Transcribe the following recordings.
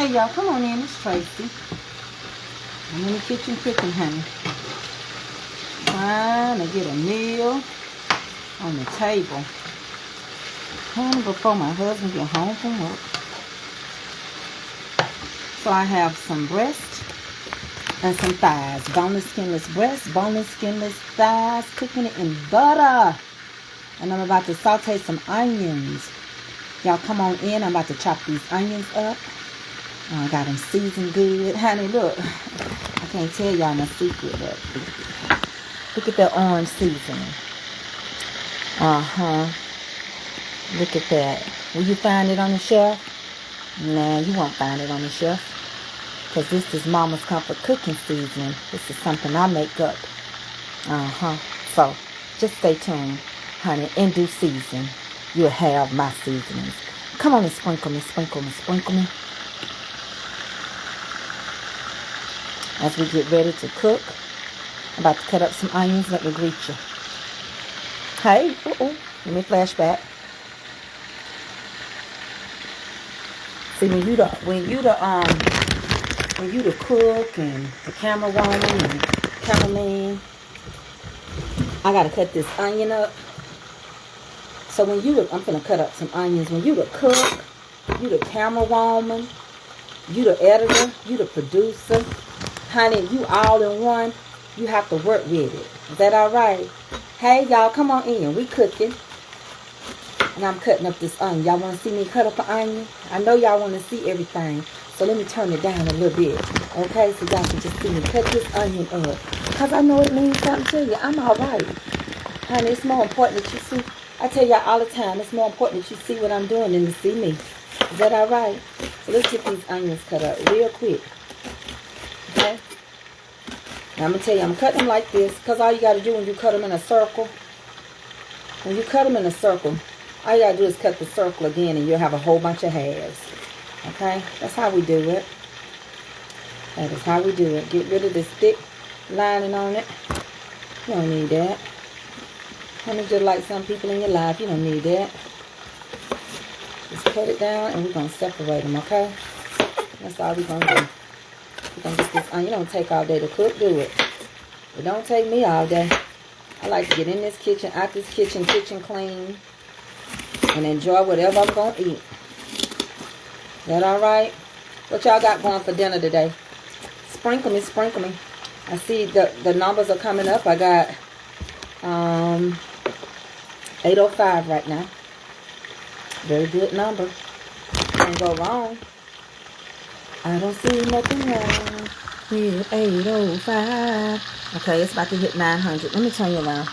Hey y'all, come on in. It's Tracy. I'm in the kitchen cooking, honey. Trying to get a meal on the table. Honey, before my husband get home from work. So I have some breast and some thighs. Boneless, skinless breast, boneless, skinless thighs. Cooking it in butter. And I'm about to saute some onions. Y'all come on in. I'm about to chop these onions up. I got them seasoned good. Honey, look. I can't tell y'all my secret, but look at that orange seasoning. Look at that. Will you find it on the shelf? Nah, you won't find it on the shelf. Because this is Mama's Comfort Cooking Seasoning. This is something I make up. So, just stay tuned, honey. In due season, you'll have my seasonings. Come on and sprinkle me, sprinkle me, sprinkle me. As we get ready to cook, I'm about to cut up some onions. Let me greet you. Hey, let me flashback. See, when you the cook and the camera woman and cameraman, I gotta cut this onion up. So I'm gonna cut up some onions. When you the cook, you the camera woman, you the editor, you the producer. Honey, you all in one. You have to work with it. Is that all right? Hey, y'all, come on in. We cooking. And I'm cutting up this onion. Y'all want to see me cut up an onion? I know y'all want to see everything. So let me turn it down a little bit. Okay? So y'all can just see me cut this onion up. Because I know it means something to you. I'm all right. Honey, it's more important that you see. I tell y'all all the time, it's more important that you see what I'm doing than to see me. Is that all right? So let's get these onions cut up real quick. Okay? Now I'm going to tell you, I'm cutting them like this. Because all you got to do when you cut them in a circle, all you got to do is cut the circle again and you'll have a whole bunch of halves. Okay? That's how we do it. That is how we do it. Get rid of this thick lining on it. You don't need that. Honey, just like some people in your life, you don't need that. Just cut it down and we're going to separate them, okay? That's all we're going to do. We're going to get this onion. You don't take all day to cook, do it? It don't take me all day. I like to get in this kitchen, out this kitchen clean, and enjoy whatever I'm going to eat. Is that all right? What y'all got going for dinner today? Sprinkle me, sprinkle me. I see the numbers are coming up. I got 805 right now. Very good number. Can't go wrong. I don't see nothing wrong with 805. Okay, it's about to hit 900. Let me turn you around.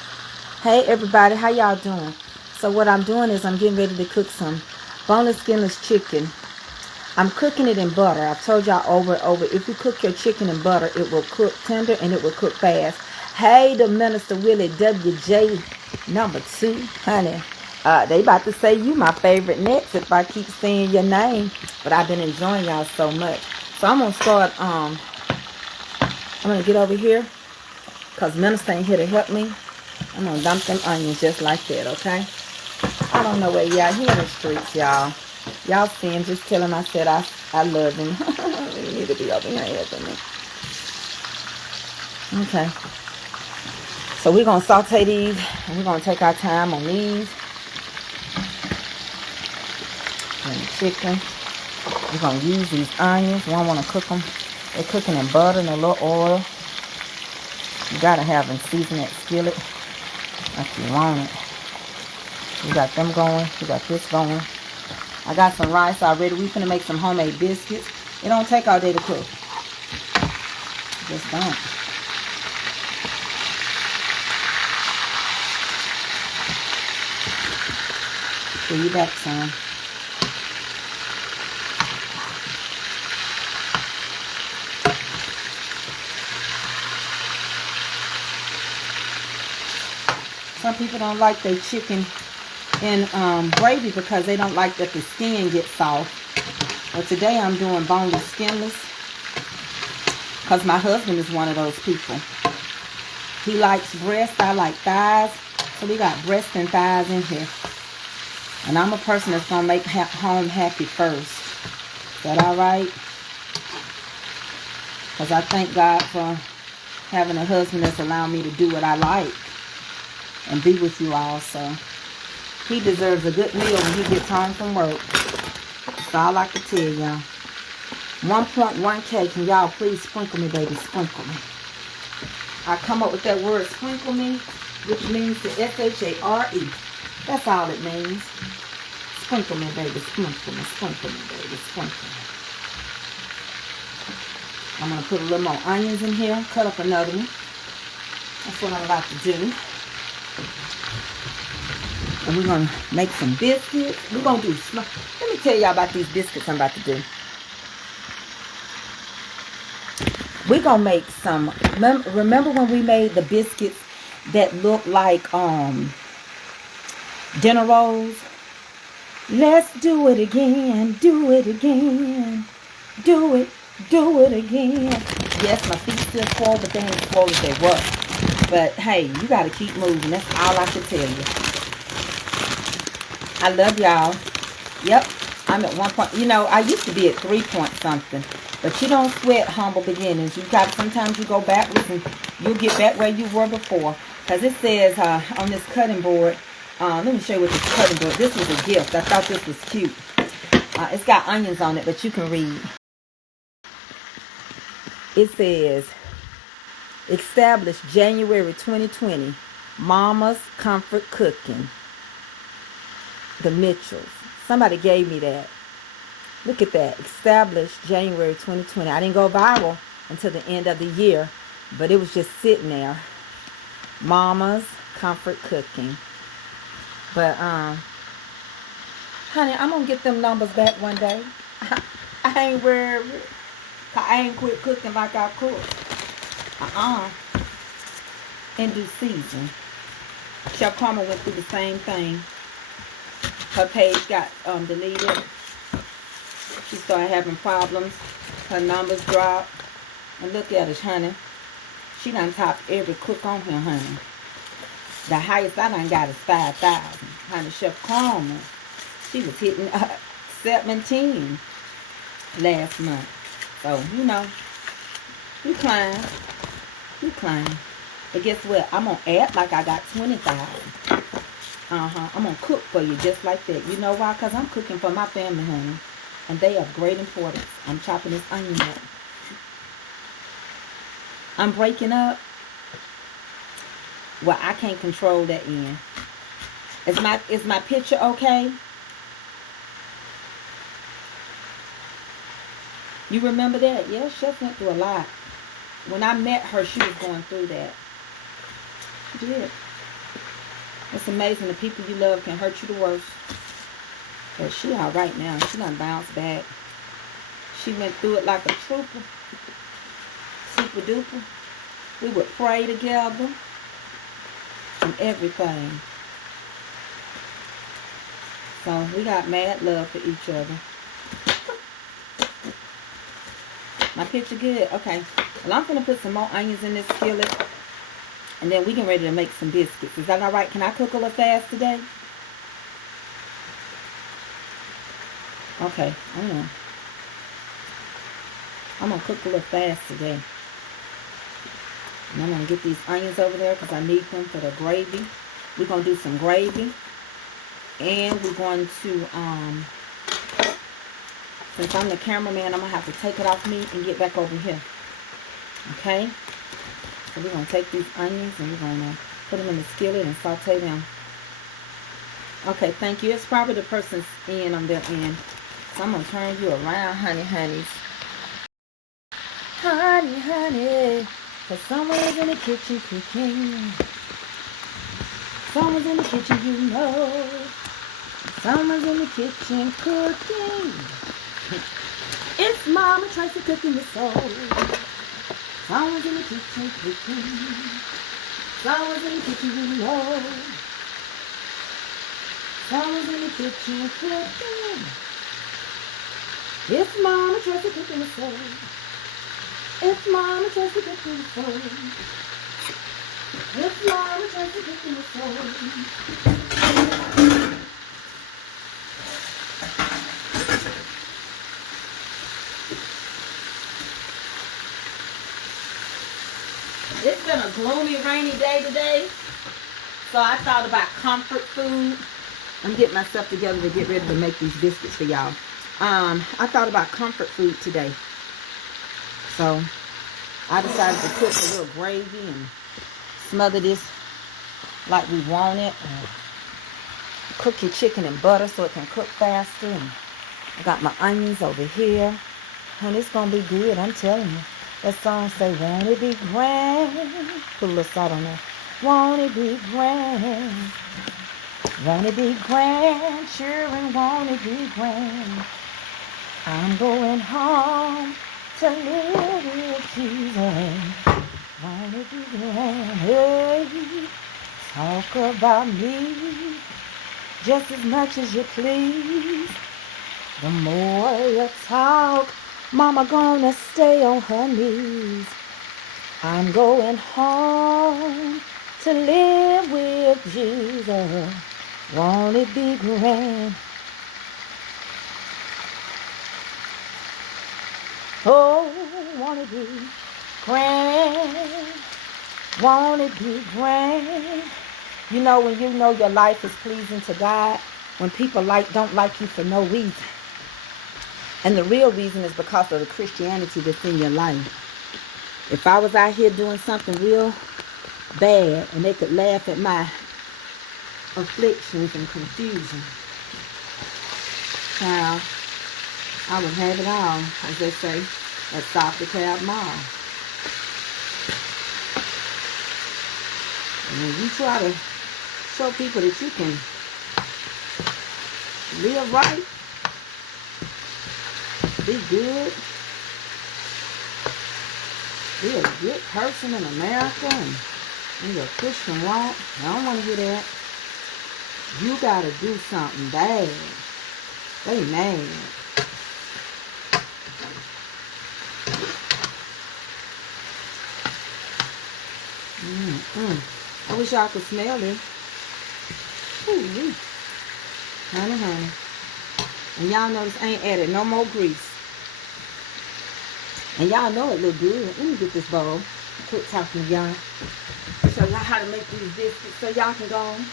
Hey, everybody. How y'all doing? So what I'm doing is I'm getting ready to cook some boneless, skinless chicken. I'm cooking it in butter. I've told y'all over and over. If you cook your chicken in butter, it will cook tender and it will cook fast. Hey, the Minister Willie WJ #2. Honey, they about to say you my favorite next if I keep saying your name. But I've been enjoying y'all so much. So I'm going to start, I'm going to get over here. Because Minister ain't here to help me. I'm going to dump them onions just like that, okay? I don't know where y'all. He in the streets, y'all. Y'all see him. Just tell him I said I love him. You need to be over here helping me. Okay. So we're going to saute these. And we're going to take our time on these. And the chicken. We're going to use these onions. We don't want to cook them. They're cooking in butter and a little oil. You got to have them season that skillet like you want it. We got them going. We got this going. I got some rice already. We finna make some homemade biscuits. It don't take all day to cook. Just don't. Pull you back some. Some people don't like their chicken in gravy because they don't like that the skin gets soft. But today I'm doing boneless, skinless because my husband is one of those people. He likes breast. I like thighs. So we got breast and thighs in here. And I'm a person that's going to make home happy first. Is that all right? Because I thank God for having a husband that's allowed me to do what I like and be with you all. So he deserves a good meal when he gets home from work. That's all I can tell y'all. 1.1K. Can y'all please sprinkle me, baby? Sprinkle me. I come up with that word sprinkle me, which means the S-H-A-R-E. That's all it means. Sprinkle me, baby. Sprinkle me. Sprinkle me, baby. Sprinkle me. I'm going to put a little more onions in here. Cut up another one. That's what I'm about to do. And we're going to make some biscuits. We're going to do... Let me tell y'all about these biscuits I'm about to do. We're going to make some... Remember when we made the biscuits that look like dinner rolls? Let's do it again. Do it again. Do it. Do it again. Yes, my feet still swole, but they ain't swole as they were. But hey, you got to keep moving. That's all I can tell you. I love y'all. Yep, I'm at 1 point. You know, I used to be at 3 point something. But you don't sweat humble beginnings. You got, sometimes you go backwards and you'll get back where you were before. Because it says on this cutting board, let me show you what this cutting board. This was a gift. I thought this was cute. It's got onions on it, but you can read. It says, established January 2020, Mama's Comfort Cooking. The Mitchells. Somebody gave me that. Look at that. Established January 2020. I didn't go viral until the end of the year, but it was just sitting there. Mama's Comfort Cooking. But, honey, I'm going to get them numbers back one day. I ain't worried. I ain't quit cooking like I cook. In due season. Chef Karma went through the same thing. Her page got deleted. She started having problems. Her numbers dropped. And look at us, honey. She done topped every cook on here, honey. The highest I done got is 5,000. Honey, Chef Karma, she was hitting 17 last month. So, you know, you climb. You climb. But guess what? I'm going to act like I got 20,000. I'm going to cook for you just like that. You know why? Because I'm cooking for my family, honey. And they are great importance. I'm chopping this onion up. I'm breaking up. Well, I can't control that end. Is my picture okay? You remember that? Yeah, Chef went through a lot. When I met her, she was going through that. She did. It's amazing the people you love can hurt you the worst. But she all right now. She done bounced back. She went through it like a trooper. Super duper. We would pray together. And everything. So we got mad love for each other. My picture good? Okay. Well, I'm going to put some more onions in this skillet. And then we get ready to make some biscuits. Is that all right? Can I cook a little fast today? Okay. I'm going to cook a little fast today. And I'm going to get these onions over there because I need them for the gravy. We're going to do some gravy. And we're going to, since I'm the cameraman, I'm going to have to take it off me and get back over here. Okay? So we're going to take these onions and we're going to put them in the skillet and saute them. Okay, thank you. It's probably the person's end on their end. So I'm going to turn you around, honey, honeys. Honey, honey. Because someone's in the kitchen cooking. Someone's in the kitchen, you know. Someone's in the kitchen cooking. It's Mama Tracy cooking the soul. Someone's in the kitchen cooking. Someone's in the kitchen, you know. Someone's in the kitchen cooking. It's Mama Tracy cooking the soul. It's Mama Tracy cooking the soul. It's Mama Tracy cooking the soul. It's been a gloomy, rainy day today. So I thought about comfort food. I'm getting myself together to get ready to make these biscuits for y'all. I thought about comfort food today. So I decided to cook a little gravy and smother this like we want it. Cook your chicken in butter so it can cook faster. And I got my onions over here. And it's going to be good, I'm telling you. That song say, won't it be grand? Put a little salt on there. Won't it be grand? Won't it be grand? Sure, and won't it be grand? I'm going home to live with Jesus. Won't it be grand? Hey, talk about me just as much as you please. The more you talk, Mama gonna stay on her knees. I'm going home to live with Jesus. Won't it be grand? Oh, won't it be grand? Won't it be grand? You know, when you know your life is pleasing to God, when people don't like you for no reason. And the real reason is because of the Christianity that's in your life. If I was out here doing something real bad and they could laugh at my afflictions and confusion, child, I would have it all, as they say, at South DeKalb Mall. And when you try to show people that you can live right, be good, be a good person in America, and in your Christian walk, I don't want to hear that. You got to do something bad. They mad. I wish y'all could smell it. Ooh, honey, honey. And y'all notice I ain't added no more grease. And y'all know it look good. Let me get this bowl. Quit talking to y'all. Show y'all how to make these biscuits so y'all can go on.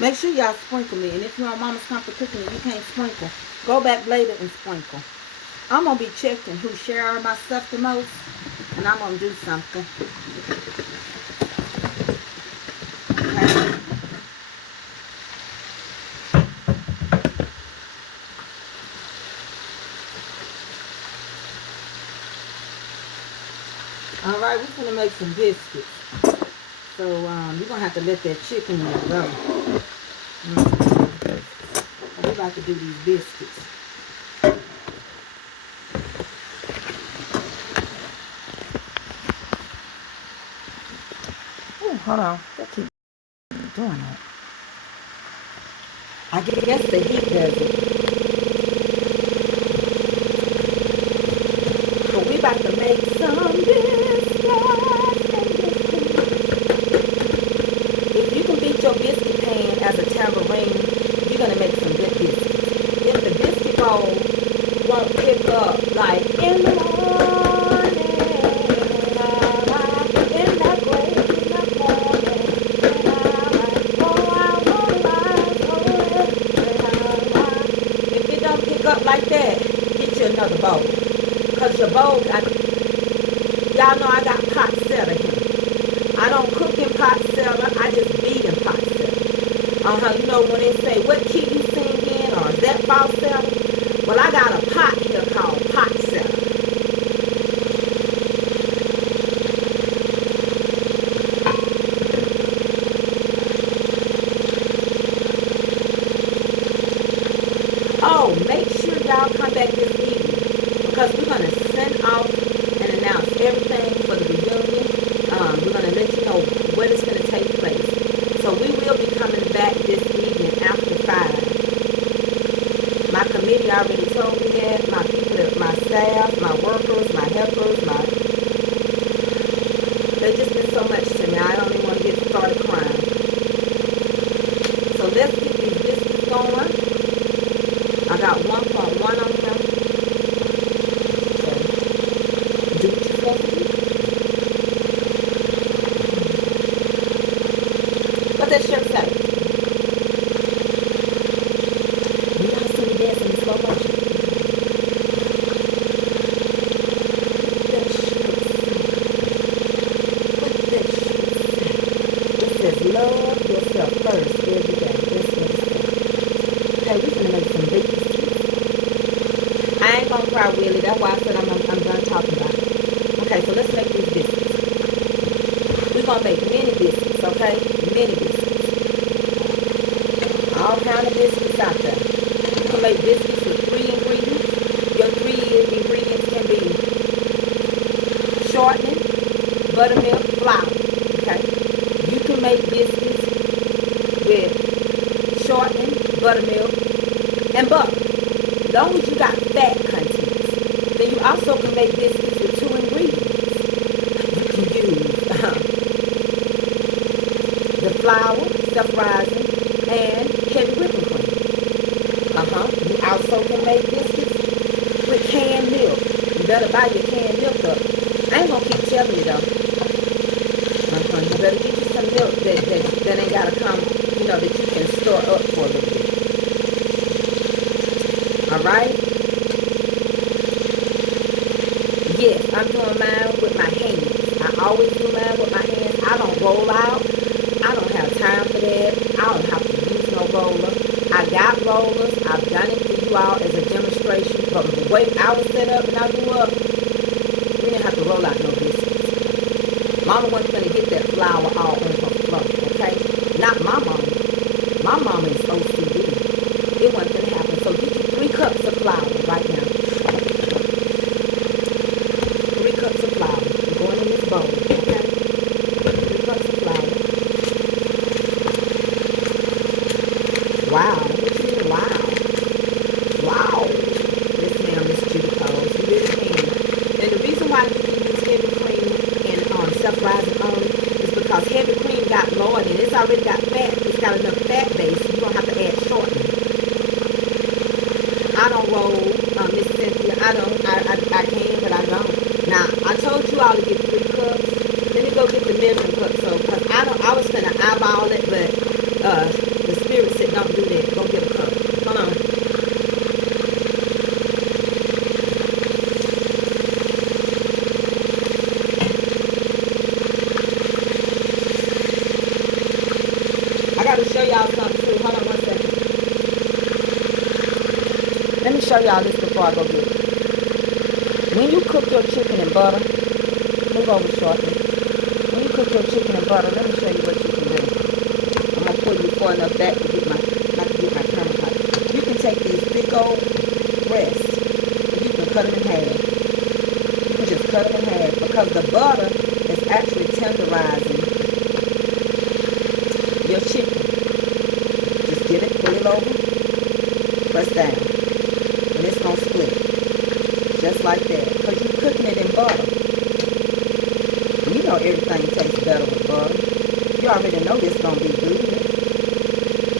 Make sure y'all sprinkle me. And if you're on Mama's Comfort Cooking and you can't sprinkle, go back later and sprinkle. I'm going to be checking who share my stuff the most. And I'm going to do something. Okay. Alright, we're going to make some biscuits. So, you're going to have to let that chicken go. We're about to do these biscuits. Oh, hold on. They keep doing that. I guess the heat does it. But we about to make some biscuits. If you can beat your biscuit pan as a tambourine, you're going to make some good biscuits. If the biscuit bowl won't pick up like in the morning, in that great in the morning, if it don't pick up like that, get you another bowl. Because your bowl, y'all know I got pot cellar here. I don't cook in pot cellar, I just beat in pot cellar. You know when they say, what key you sing in, or is that pot cellar? Well, I got a pot here called pot cellar. Oh, make sure y'all come back this evening, because we're going to send off and announce everything for the reunion. We're going to let you know when it's going to take place. So we will be coming back this evening after 5. My committee already told me that. My people, my staff, my workers, my helpers, they've just been so much to me. I don't even want to get started crying. So let's get these biscuits going. I got 1.1 on them. don't cry, Willie. That's why I said I'm done talking about it. Okay, so let's make these biscuits. We're gonna make mini biscuits, okay? Mini biscuits. All kind of biscuits out there. You can make biscuits with 3 ingredients. Your 3 ingredients can be shortening, buttermilk, flour. Okay? You can make biscuits with shortening, buttermilk, and butter. As long as you got fat contents. Then you also can make biscuits with 2 ingredients. You can use the flour, self-rising, and heavy whipping cream. You also can make biscuits with canned milk. You better buy your canned milk up. I ain't gonna keep telling you though. You better get you some milk that ain't gotta come, that you can store up for a little bit. Alright? Yes, I'm doing mine with my hands. I always do mine with my hands. I don't roll out. I don't have time for that. I don't have to use no roller. I got rollers. I've done it for you all as a demonstration. But the way I was set up and I grew up, we didn't have to roll out no biscuits. Mama wasn't going to get that flour all on her floor, okay? Not my mama. My mama is OCD. It wasn't going to happen. So get you 3 cups of flour right now. 3 cups of flour. Going in this bowl, okay? 3 cups of flour. Wow. What you mean, wow? Wow. Yes, ma'am, Miss Judy Coles. You really can. And the reason why you can use heavy cream and self-rising only is because heavy cream got lowered and it's already got fat. It's got enough fat base. You don't have to add shortening. I don't roll, Miss Cynthia. I can, but I don't. Now, I told you all to get 3 cups. Let me go get the measuring cup. So, because I was going to eyeball it, but the spirit said, don't do that. Go get a cup. Hold on. I got to show y'all something too. Hold on 1 second. Let me show y'all this before I go get it. When you cook your chicken in butter, move over shortly. When you cook your chicken in butter, let me show you what you can do. I'm gonna pull you far enough back to get my camera hot. You can take these big old breasts and you can cut them in half. You can just cut them in half because the butter is actually tenderizing your chicken. Just get it, pull it over, press down, and it's gonna split. Just like that. Because you're cooking it in butter. You know everything tastes better with butter. You already know this is going to be good.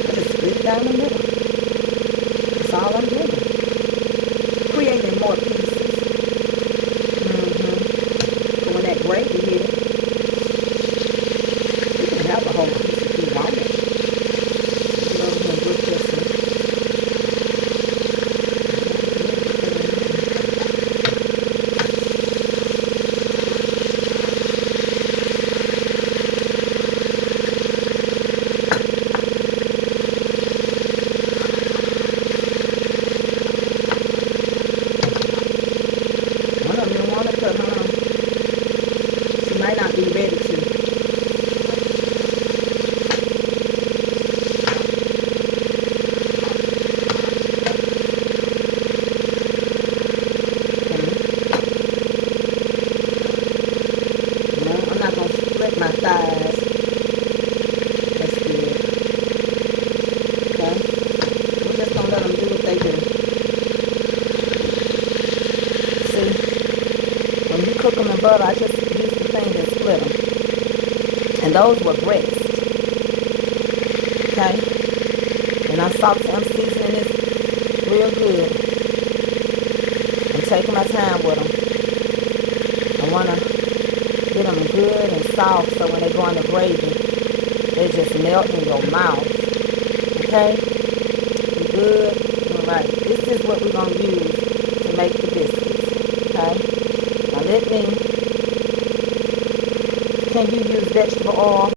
I just split down the middle. That's all I'm doing. Creating more pieces. So when that gravy hit it, you can have a whole piece if you want it. You know, and whip this one. Butter, I just used the thing that split them. And those were breasts. Okay? And I'm seasoning this real good. I'm taking my time with them. I want to get them good and soft so when they go in the gravy, they just melt in your mouth. Okay? Good? Alright. This is what we're going to use to make the biscuits. Okay? Now let me... Can you use vegetable oil?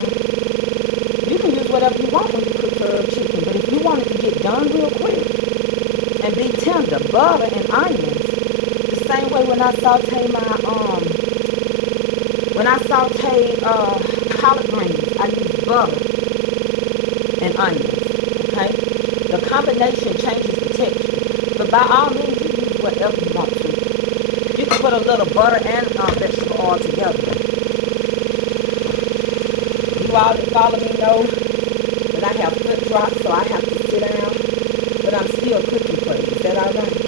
You can use whatever you want when you cook chicken. But if you want it to get done real quick and be tender, butter butter and onions. The same way when I saute collard greens, I use butter and onions. Okay? The combination changes the texture. But by all means, you use whatever you want to. You can put a little butter and vegetable oil together. You all that follow me know that I have foot drops, so I have to sit down. But I'm still cooking for you. Is that all right?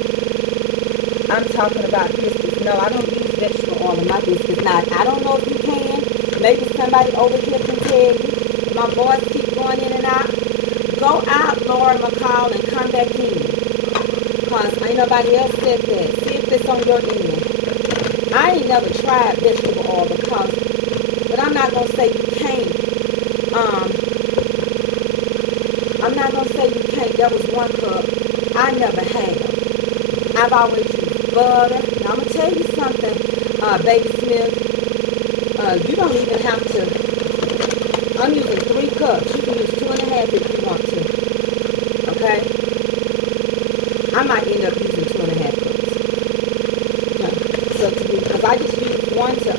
I'm talking about biscuits. No, I don't use vegetable oil in my biscuits. Now, I don't know if you can. Maybe somebody over here can tell you. My voice keep going in and out. Go out, Laura McCall, and come back in. Because ain't nobody else said that. See if it's on your end. I ain't never tried vegetable oil but I'm not going to say you can't. I'm not going to say you can't. That was 1 cup. I never have. I've always used butter. Now, I'm going to tell you something, Baby Smith. You don't even have to. I'm using 3 cups. You can use 2.5 if you want to. Okay? I might end up using 2.5 cups. Okay. So, because I just used 1 to,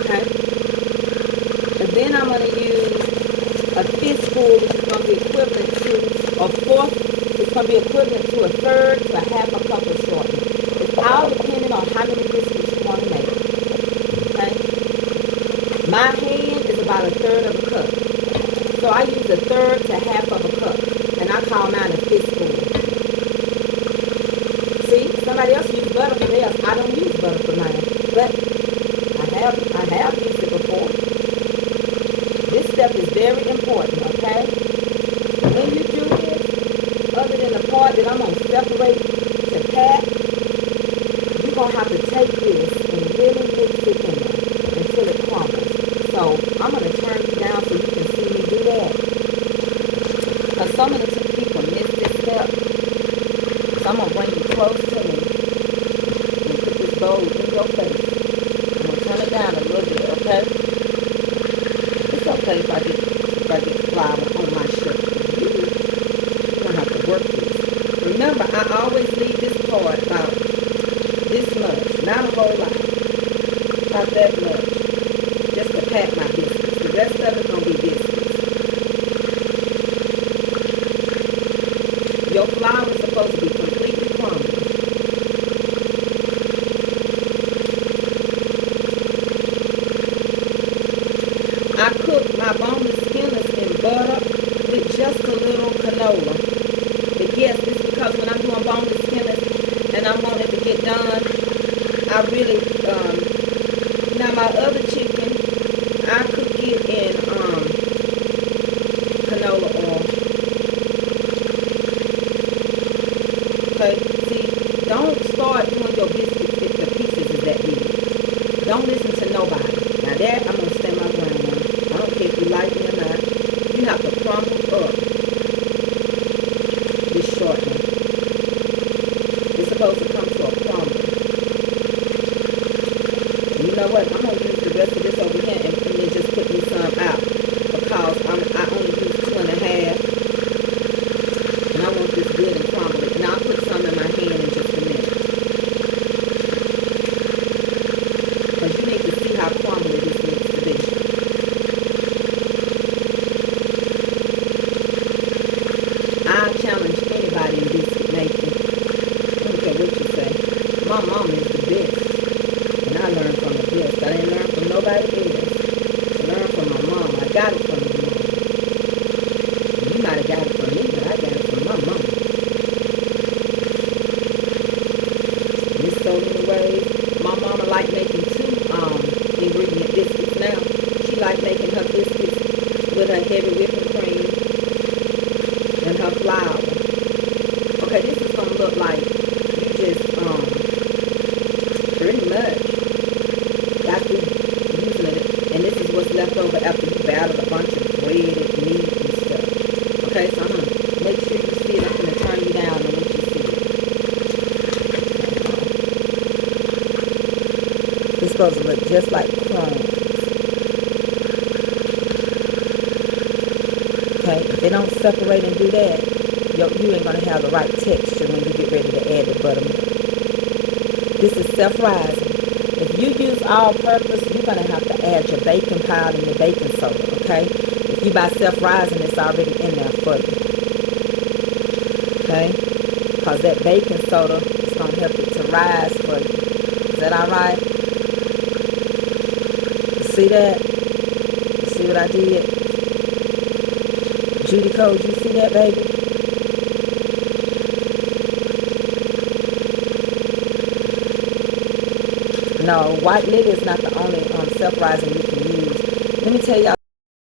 okay? And then I'm going to use a fistful, which is going to be equivalent to a fourth. It's going to be equivalent to a third to a half a cup of shortening. It's all depending on how many biscuits you want to make. Okay? My hand is about a third of a cup. So I use a third to half of a cup. And I call mine a fistful. See? Somebody else uses butter for theirs. I don't use butter for mine. But I have used it before. This step is very important, okay? When you do this, other than the part that I'm going to separate to pat, you're going to have to take this and really mix it in there until it crumbles. So I'm going to turn you down so you can see me do that. Because so many people miss this step. So I'm going to bring you close to me and put this bowl in your face. I'm going to turn it down a little bit, okay? It's okay if I get flour on my shirt. You're going to have to work this. Remember, I always leave this part about this much. Not a whole lot. About that much. Just to pat my biscuits. The rest of it's going to be biscuits. Your flour is supposed to be completely crumbled. I cook my boneless skinless in butter with just a little canola. But yes, this is because when I'm doing boneless skinless and I want it to get done, I really, now my other chicken, I cook it in canola oil. Okay, see, don't start doing your biscuits if the pieces is that big. Don't listen to nobody. Now that, I'm going to stand my ground on. I don't care if you like me or not. You have to crumble up this shortening. It's supposed to come to a crumble. And you know what? I'm going to use the rest of this over here and then just put me some out. Because I only use 2.5. And I want this good and crumble. And I'll put some in my hand in just a minute. Because you need to see how crumbly this needs to be. I challenge anybody in biscuit making. I don't care what you say. My mama is the best. And I learned from the best. I didn't learn from nobody else. I learned from my mom. I got it from my mom. You might have got it from me, but I got it from my mom. There's so many ways. My mama liked making 2 ingredient biscuits now. She liked making her biscuits with her heavy whipping cream and her flour. Okay, this is gonna look like you just pretty much got through using it, and this is what's left over after you battered a bunch of breaded meat and stuff. Okay, so I'm gonna make sure you see it. I'm gonna turn you down and let you see it. It's supposed to look just like crumbs. Okay, if they don't separate and do that, you ain't gonna have the right texture when you get ready to add the buttermilk. This is self-rising. If you use all-purpose, you're gonna have to add your baking powder and your baking soda, okay? If you buy self-rising, it's already in there for you, okay? Because that baking soda is gonna help it to rise for you. Is that all right? You see that? You see what I did? Judy Code, you see that, baby? No, white lily is not the only self-rising you can use. Let me tell y'all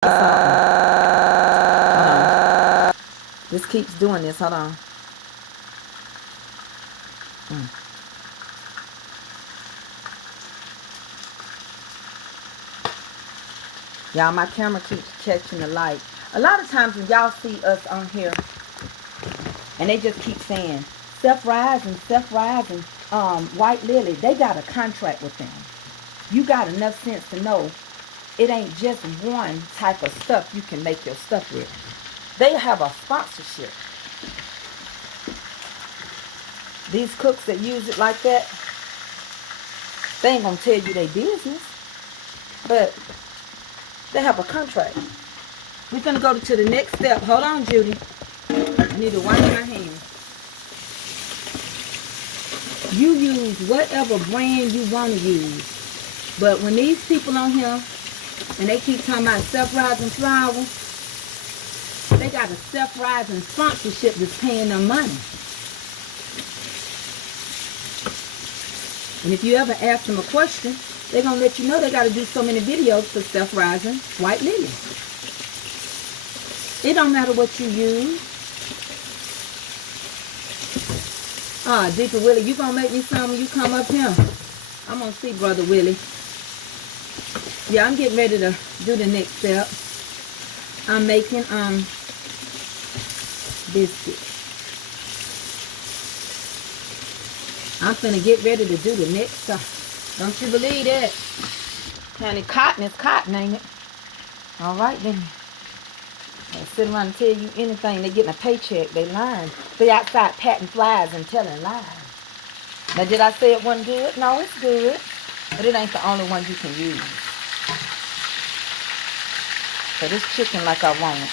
something. This keeps doing this. Hold on. Y'all, my camera keeps catching the light. A lot of times when y'all see us on here, and they just keep saying, self-rising, self-rising, white lily, they got a contract with them. You got enough sense to know it ain't just one type of stuff you can make your stuff with. They have a sponsorship. These cooks that use it like that, they ain't gonna tell you their business, but they have a contract. We're gonna go to the next step. Hold on, Judy. I need to wipe my hands. You use whatever brand you want to use. But when these people on here, and they keep talking about self-rising flour, they got a self-rising sponsorship that's paying them money. And if you ever ask them a question, they're going to let you know they got to do so many videos for self-rising white lily. It don't matter what you use. Deeper Willie, you going to make me some when you come up here? I'm going to see Brother Willie. Yeah, I'm getting ready to do the next step. I'm making biscuits. I'm finna get ready to do the next stuff. Don't you believe that? Honey, cotton is cotton, ain't it? All right, then. They sit around and tell you anything. They getting a paycheck. They lying. They outside patting flies and telling lies. Now, did I say it wasn't good? No, it's good. But it ain't the only one you can use. So this chicken like I want it.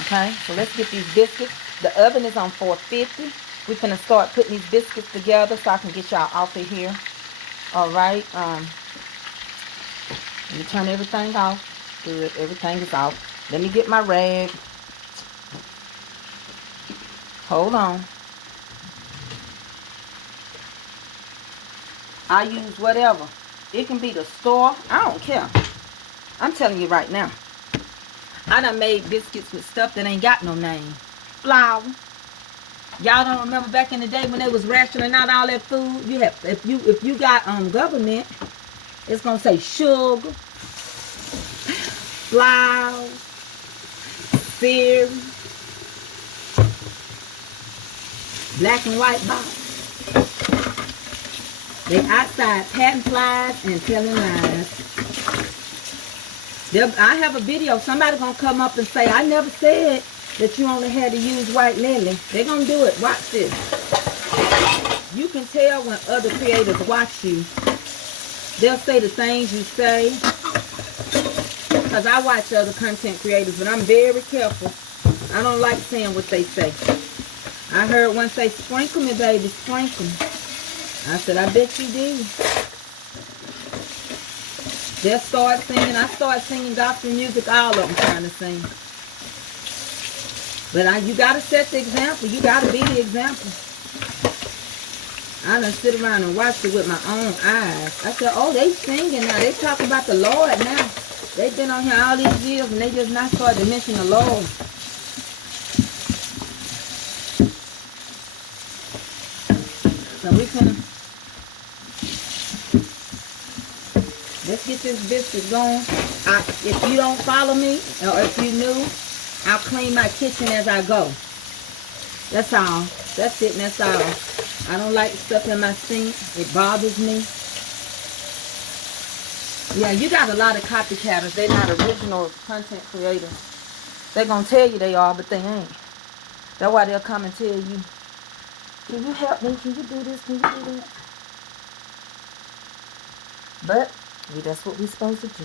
Okay, so let's get these biscuits. The oven is on 450. We're gonna start putting these biscuits together so I can get y'all off of here. All right. Let me turn everything off. Good, everything is off. Let me get my rag. Hold on. I use whatever. It can be the store. I don't care. I'm telling you right now. I done made biscuits with stuff that ain't got no name. Flour. Y'all don't remember back in the day when they was rationing out all that food? You have, if you got government, it's gonna say sugar, flour, cereal, black and white box. They outside patting flies and telling lies. I have a video. Somebody gonna come up and say, I never said that you only had to use white lily. They're gonna do it. Watch this. You can tell when other creators watch you. They'll say the things you say. Because I watch other content creators, but I'm very careful. I don't like saying what they say. I heard one say, sprinkle me, baby, sprinkle me. I said, I bet you do. They'll start singing. I start singing gospel music, all of them trying to sing. But you got to set the example. You got to be the example. I done sit around and watch it with my own eyes. I said, oh, they singing now. They talking about the Lord now. They've been on here all these years and they just not started to mention the Lord. So we can... Let's get this biscuit going. If you don't follow me, or if you're new, I'll clean my kitchen as I go. That's all. That's it and that's all. I don't like stuff in my sink. It bothers me. Yeah, you got a lot of copycatters. They're not original content creators. They're going to tell you they are, but they ain't. That's why they'll come and tell you, can you help me? Can you do this? Can you do that? But that's what we're supposed to do.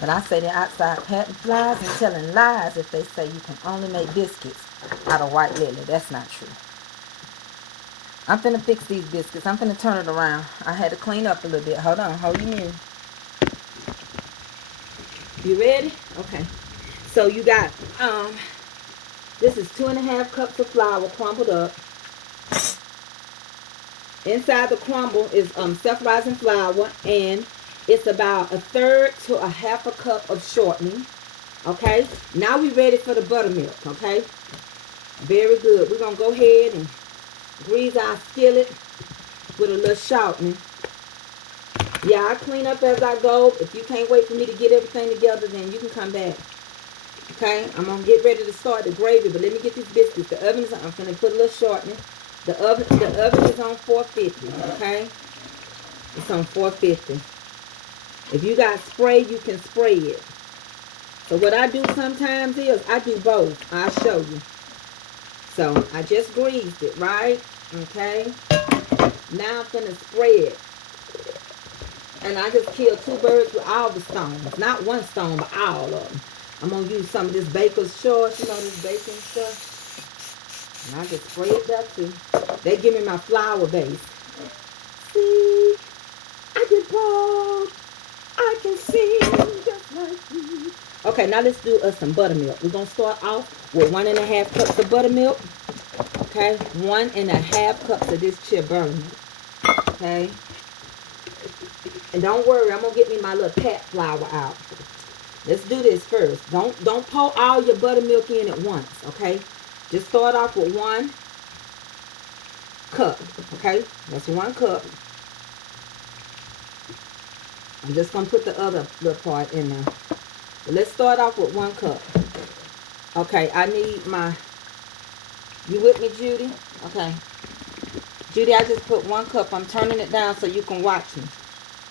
But I say they're outside patting flies and telling lies if they say you can only make biscuits out of white lily. That's not true. I'm finna fix these biscuits. I'm finna turn it around. I had to clean up a little bit. Hold on. Hold you in. You ready? Okay. So you got, this is 2.5 cups of flour crumbled up. Inside the crumble is self-rising flour, and it's about 1/3 to 1/2 cup of shortening. Okay, now we ready for the buttermilk. Okay, very good. We're gonna go ahead and grease our skillet with a little shortening. Yeah, I clean up as I go. If you can't wait for me to get everything together, then you can come back. Okay, I'm gonna get ready to start the gravy, but let me get these biscuits. The oven is on. I'm gonna put a little shortening. The oven is on 450. Okay, it's on 450. If you got spray, you can spray it. So what I do sometimes is I do both. I'll show you. So I just greased it, right? Okay. Now I'm gonna spray it. And I just killed 2 birds with all the stones. Not one stone, but all of them. I'm gonna use some of this baker's sauce, you know, this baking stuff. And I just spray it there too. They give me my flour base. See, I get bold. I can sing just like you. Okay, now let's do some buttermilk. We're going to start off with 1.5 cups of buttermilk. Okay, 1.5 cups of this chia buttermilk. Okay. And don't worry, I'm going to get me my little pat flour out. Let's do this first. Don't pour all your buttermilk in at once, okay? Just start off with 1 cup, okay? That's 1 cup. I'm just going to put the other little part in there. But let's start off with 1 cup. Okay, I need my... You with me, Judy? Okay. Judy, I just put 1 cup. I'm turning it down so you can watch me.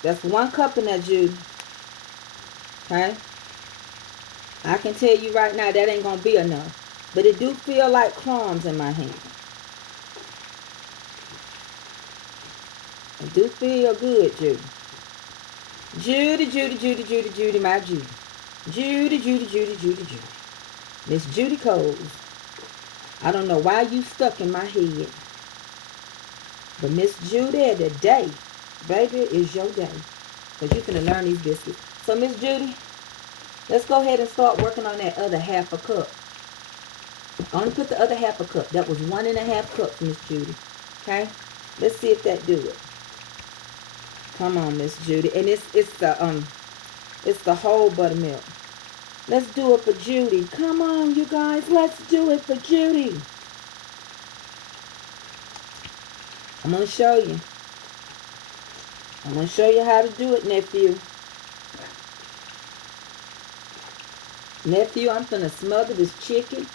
That's 1 cup in there, Judy. Okay? I can tell you right now that ain't going to be enough. But it do feel like crumbs in my hand. It do feel good, Judy. Judy, Judy, Judy, Judy, Judy, my Judy. Judy, Judy, Judy, Judy, Judy. Miss Judy Coles. I don't know why you stuck in my head. But Miss Judy, today, baby, is your day. Because you're going to learn these biscuits. So, Miss Judy, let's go ahead and start working on that other 1/2 cup. I only put the other 1/2 cup. That was 1.5 cups, Miss Judy. Okay? Let's see if that do it. Come on, Miss Judy. And it's the whole buttermilk. Let's do it for Judy. Come on, you guys. Let's do it for Judy. I'm going to show you. I'm going to show you how to do it, nephew. Nephew, I'm going to smother this chicken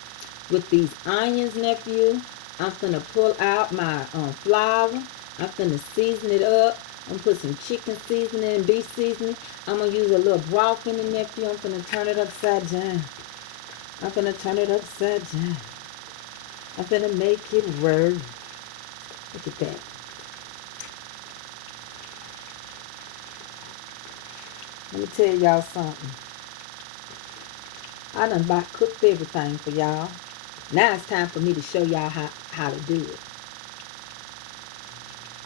with these onions, nephew. I'm going to pull out my flour. I'm going to season it up. I'm going to put some chicken seasoning and beef seasoning. I'm going to use a little broth in it, nephew. I'm going to turn it upside down. I'm going to turn it upside down. I'm going to make it work. Look at that. Let me tell y'all something. I done about cooked everything for y'all. Now it's time for me to show y'all how to do it.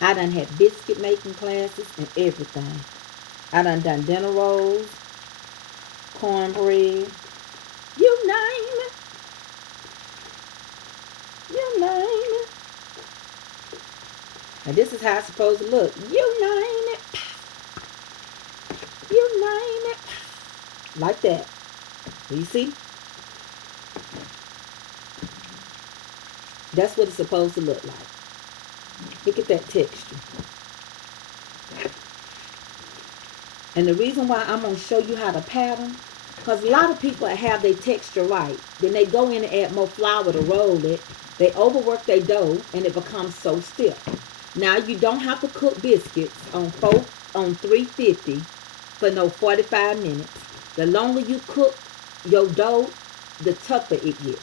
I done had biscuit making classes and everything. I done dinner rolls, cornbread, you name it. You name it. And this is how it's supposed to look. You name it. You name it. Like that. You see? That's what it's supposed to look like. Look at that texture. And the reason why I'm going to show you how to pattern, because a lot of people have their texture right. Then they go in and add more flour to roll it. They overwork their dough and it becomes so stiff. Now you don't have to cook biscuits on 350 for no 45 minutes. The longer you cook your dough, the tougher it gets.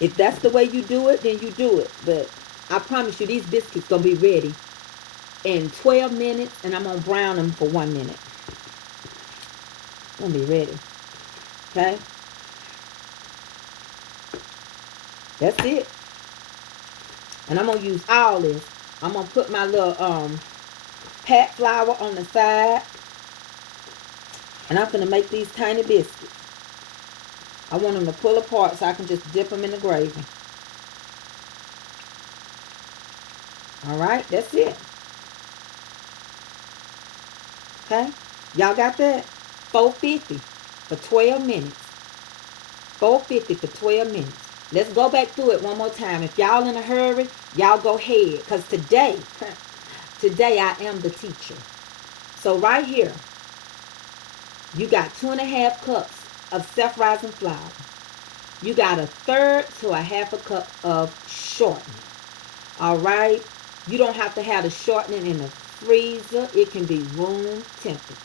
If that's the way you do it, then you do it. But I promise you, these biscuits gonna be ready in 12 minutes, and I'm gonna brown them for 1 minute. Gonna be ready. Okay? That's it. And I'm gonna use all this. I'm gonna put my little pat flour on the side. And I'm gonna make these tiny biscuits. I want them to pull apart so I can just dip them in the gravy. Alright, that's it. Okay? Y'all got that? 450 for 12 minutes. 450 for 12 minutes. Let's go back through it one more time. If y'all in a hurry, y'all go ahead. Because today I am the teacher. So right here, you got 2.5 cups of self-rising flour. You got 1/3 to 1/2 cup of shortening. Alright? You don't have to have the shortening in the freezer. It can be room temperature.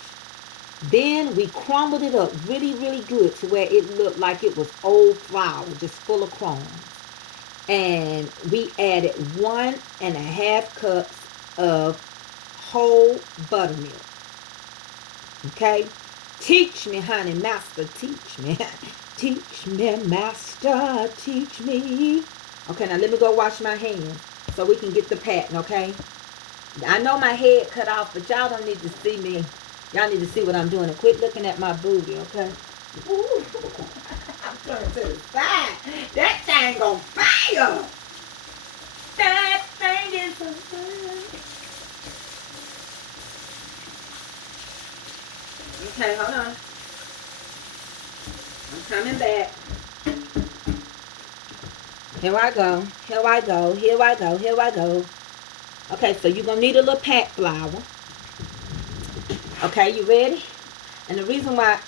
Then we crumbled it up really, really good to where it looked like it was old flour, just full of crumbs. And we added 1.5 cups of whole buttermilk. Okay? Teach me, honey, master, teach me. Teach me, master, teach me. Okay, now let me go wash my hands so we can get the pattern, okay? I know my head cut off, but y'all don't need to see me. Y'all need to see what I'm doing. And quit looking at my booty, okay? Ooh, I'm turning to the side. That thing on fire. That thing is on fire. Okay, hold on. I'm coming back. Here I go. Here I go. Here I go. Here I go. Okay, so you're going to need a little pat flour. Okay, you ready? And the reason why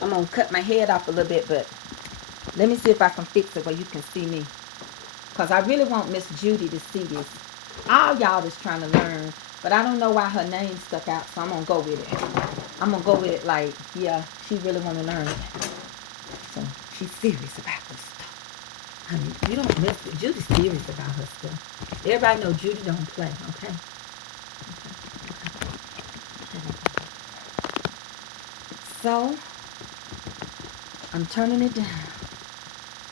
I'm going to cut my head off a little bit, but let me see if I can fix it where you can see me. Because I really want Miss Judy to see this. All y'all that's trying to learn, but I don't know why her name stuck out, so I'm going to go with it. I'm going to go with it like, yeah, she really want to learn it. So she's serious about this stuff. Honey, you don't miss it. Judy's serious about her stuff. Everybody know Judy don't play, okay? So, I'm turning it down,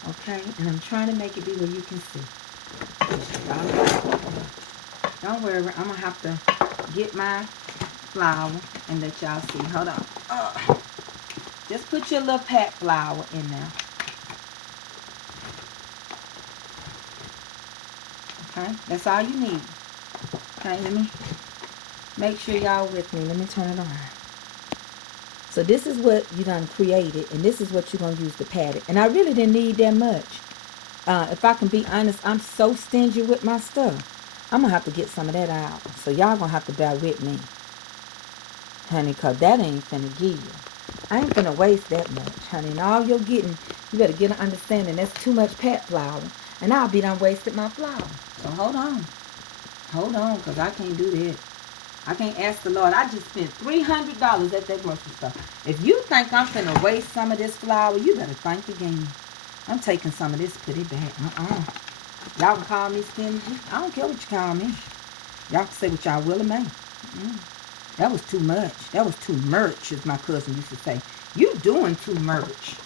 okay? And I'm trying to make it be where you can see. Don't worry, I'm going to have to get my flour and let y'all see. Hold on. Just put your little pat flour in there. Okay, that's all you need. Okay, let me make sure y'all with me. Let me turn it on. So this is what you done created, and this is what you're going to use to pat it. And I really didn't need that much. If I can be honest, I'm so stingy with my stuff. I'm going to have to get some of that out. So y'all going to have to bear with me. Honey, because that ain't finna give you. I ain't finna waste that much, honey. And all you're getting, you better get an understanding. That's too much pat flour. And I'll be done wasted my flour. So hold on. Hold on, because I can't do that. I can't ask the Lord. I just spent $300 at that grocery store. If you think I'm finna waste some of this flour, you better think again. I'm taking some of this, put it back. Y'all can call me stingy. I don't care what you call me. Y'all can say what y'all will of me. That was too much. That was too much, as my cousin used to say. You doing too much.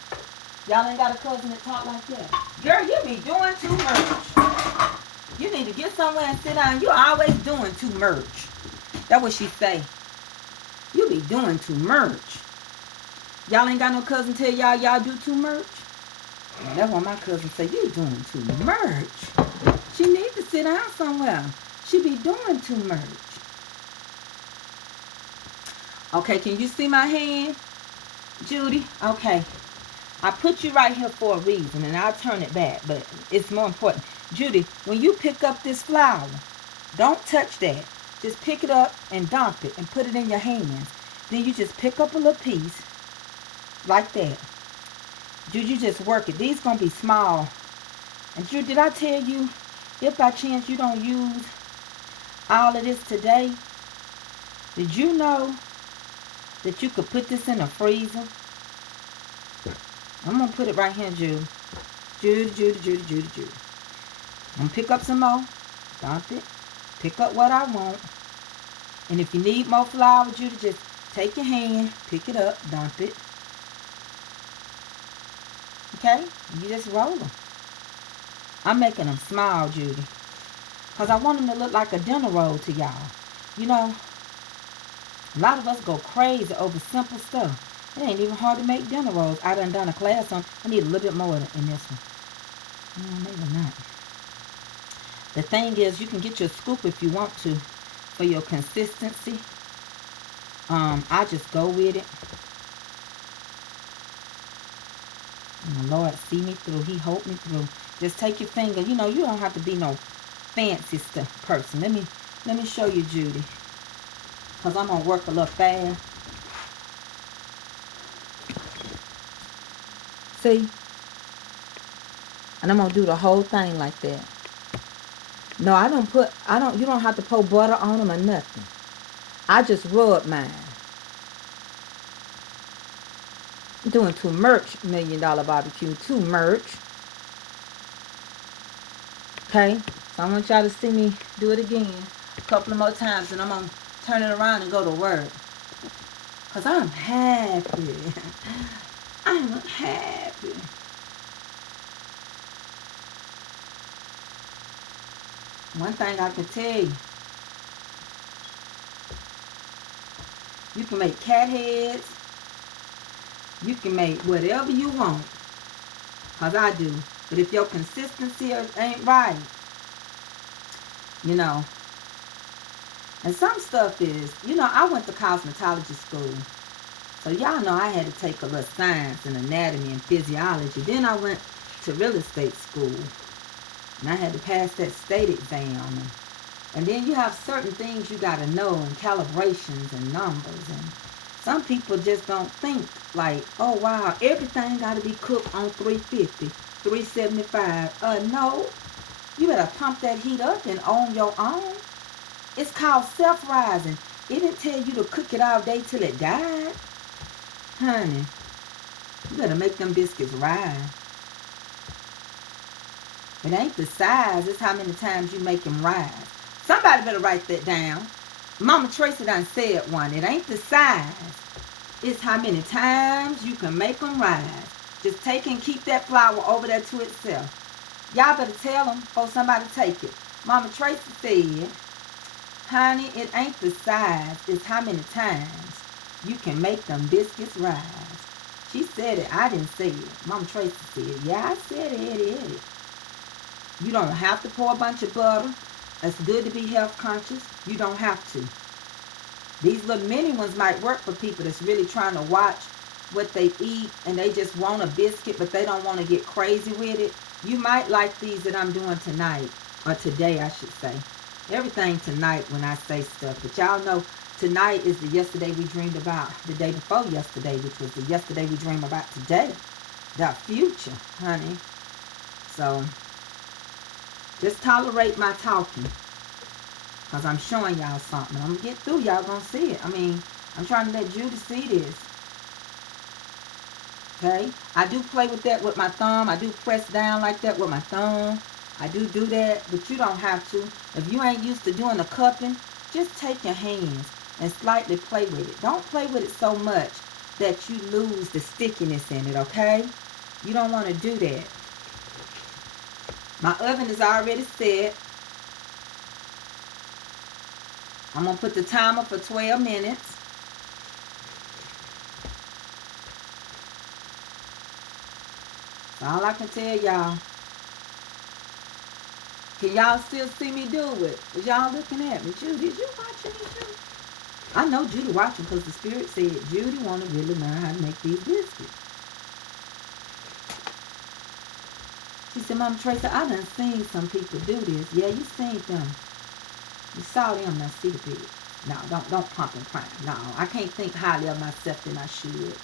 Y'all ain't got a cousin that talk like that. Girl, you be doing too much. You need to get somewhere and sit down. You always doing too much. That's what she say. You be doing too much. Y'all ain't got no cousin tell y'all do too much? Well, that's what my cousin say. You doing too much. She need to sit down somewhere. She be doing too much. Okay, can you see my hand, Judy? Okay. I put you right here for a reason, and I'll turn it back, but it's more important. Judy, when you pick up this flour, don't touch that. Just pick it up and dump it and put it in your hands. Then you just pick up a little piece like that. Judy, you just work it. These going to be small. And Judy, did I tell you, if by chance you don't use all of this today, did you know that you could put this in a freezer? I'm going to put it right here, Judy. Judy. I'm going to pick up some more. Dump it. Pick up what I want. And if you need more flour, Judy, just take your hand, pick it up, dump it. Okay? You just roll them. I'm making them small, Judy, because I want them to look like a dinner roll to y'all. You know, a lot of us go crazy over simple stuff. It ain't even hard to make dinner rolls. I done a class on. I need a little bit more in this one. Maybe not. The thing is, you can get your scoop if you want to for your consistency. I just go with it. And the Lord see me through. He hold me through. Just take your finger. You know, you don't have to be no fancy stuff person. Let me show you, Judy. Because I'm going to work a little fast. See? And I'm going to do the whole thing like that. No, you don't have to pour butter on them or nothing. I just rub mine. I'm doing too much $1 Million Barbecue. Too much. Okay? So I want y'all to see me do it again a couple of more times. And I'm going to turn it around and go to work. Because I'm happy. I'm happy. One thing I can tell you. You can make cat heads. You can make whatever you want. Because I do. But if your consistency ain't right, you know. And some stuff is, you know, I went to cosmetology school. So y'all know I had to take a little science and anatomy and physiology. Then I went to real estate school. And I had to pass that state exam. And then you have certain things you got to know, and calibrations and numbers. And some people just don't think like, oh, wow, everything got to be cooked on 350, 375. No, you better pump that heat up and on your own. It's called self-rising. It didn't tell you to cook it all day till it died. Honey, you better make them biscuits rise. It ain't the size, it's how many times you make them rise. Somebody better write that down. Mama Tracy done said one. It ain't the size. It's how many times you can make them rise. Just take and keep that flour over there to itself. Y'all better tell them before somebody take it. Mama Tracy said, honey, it ain't the size. It's how many times you can make them biscuits rise. She said it. I didn't say it. Mama Tracy said, yeah, I said it. You don't have to pour a bunch of butter. It's good to be health conscious. You don't have to. These little mini ones might work for people that's really trying to watch what they eat and they just want a biscuit, but they don't want to get crazy with it. You might like these that I'm doing tonight, or today I should say. Everything tonight when I say stuff. But y'all know tonight is the yesterday we dreamed about the day before yesterday, which was the yesterday we dream about today. The future, honey. So just tolerate my talking. Because I'm showing y'all something. I'm going to get through. Y'all going to see it. I mean, I'm trying to let Judy see this. Okay? I do play with that with my thumb. I do press down like that with my thumb. I do that. But you don't have to. If you ain't used to doing the cupping, just take your hands and slightly play with it. Don't play with it so much that you lose the stickiness in it. Okay? You don't want to do that. My oven is already set. I'm going to put the timer for 12 minutes. That's all I can tell y'all. Can y'all still see me do it? Is y'all looking at me? Judy, is you watching me, Judy? I know Judy watching because the Spirit said Judy want to really learn how to make these biscuits. She said, Mama Tracy, I done seen some people do this. Yeah, you seen them. You saw them, now see the pig. No, don't pump and prime. No, I can't think highly of myself than I should.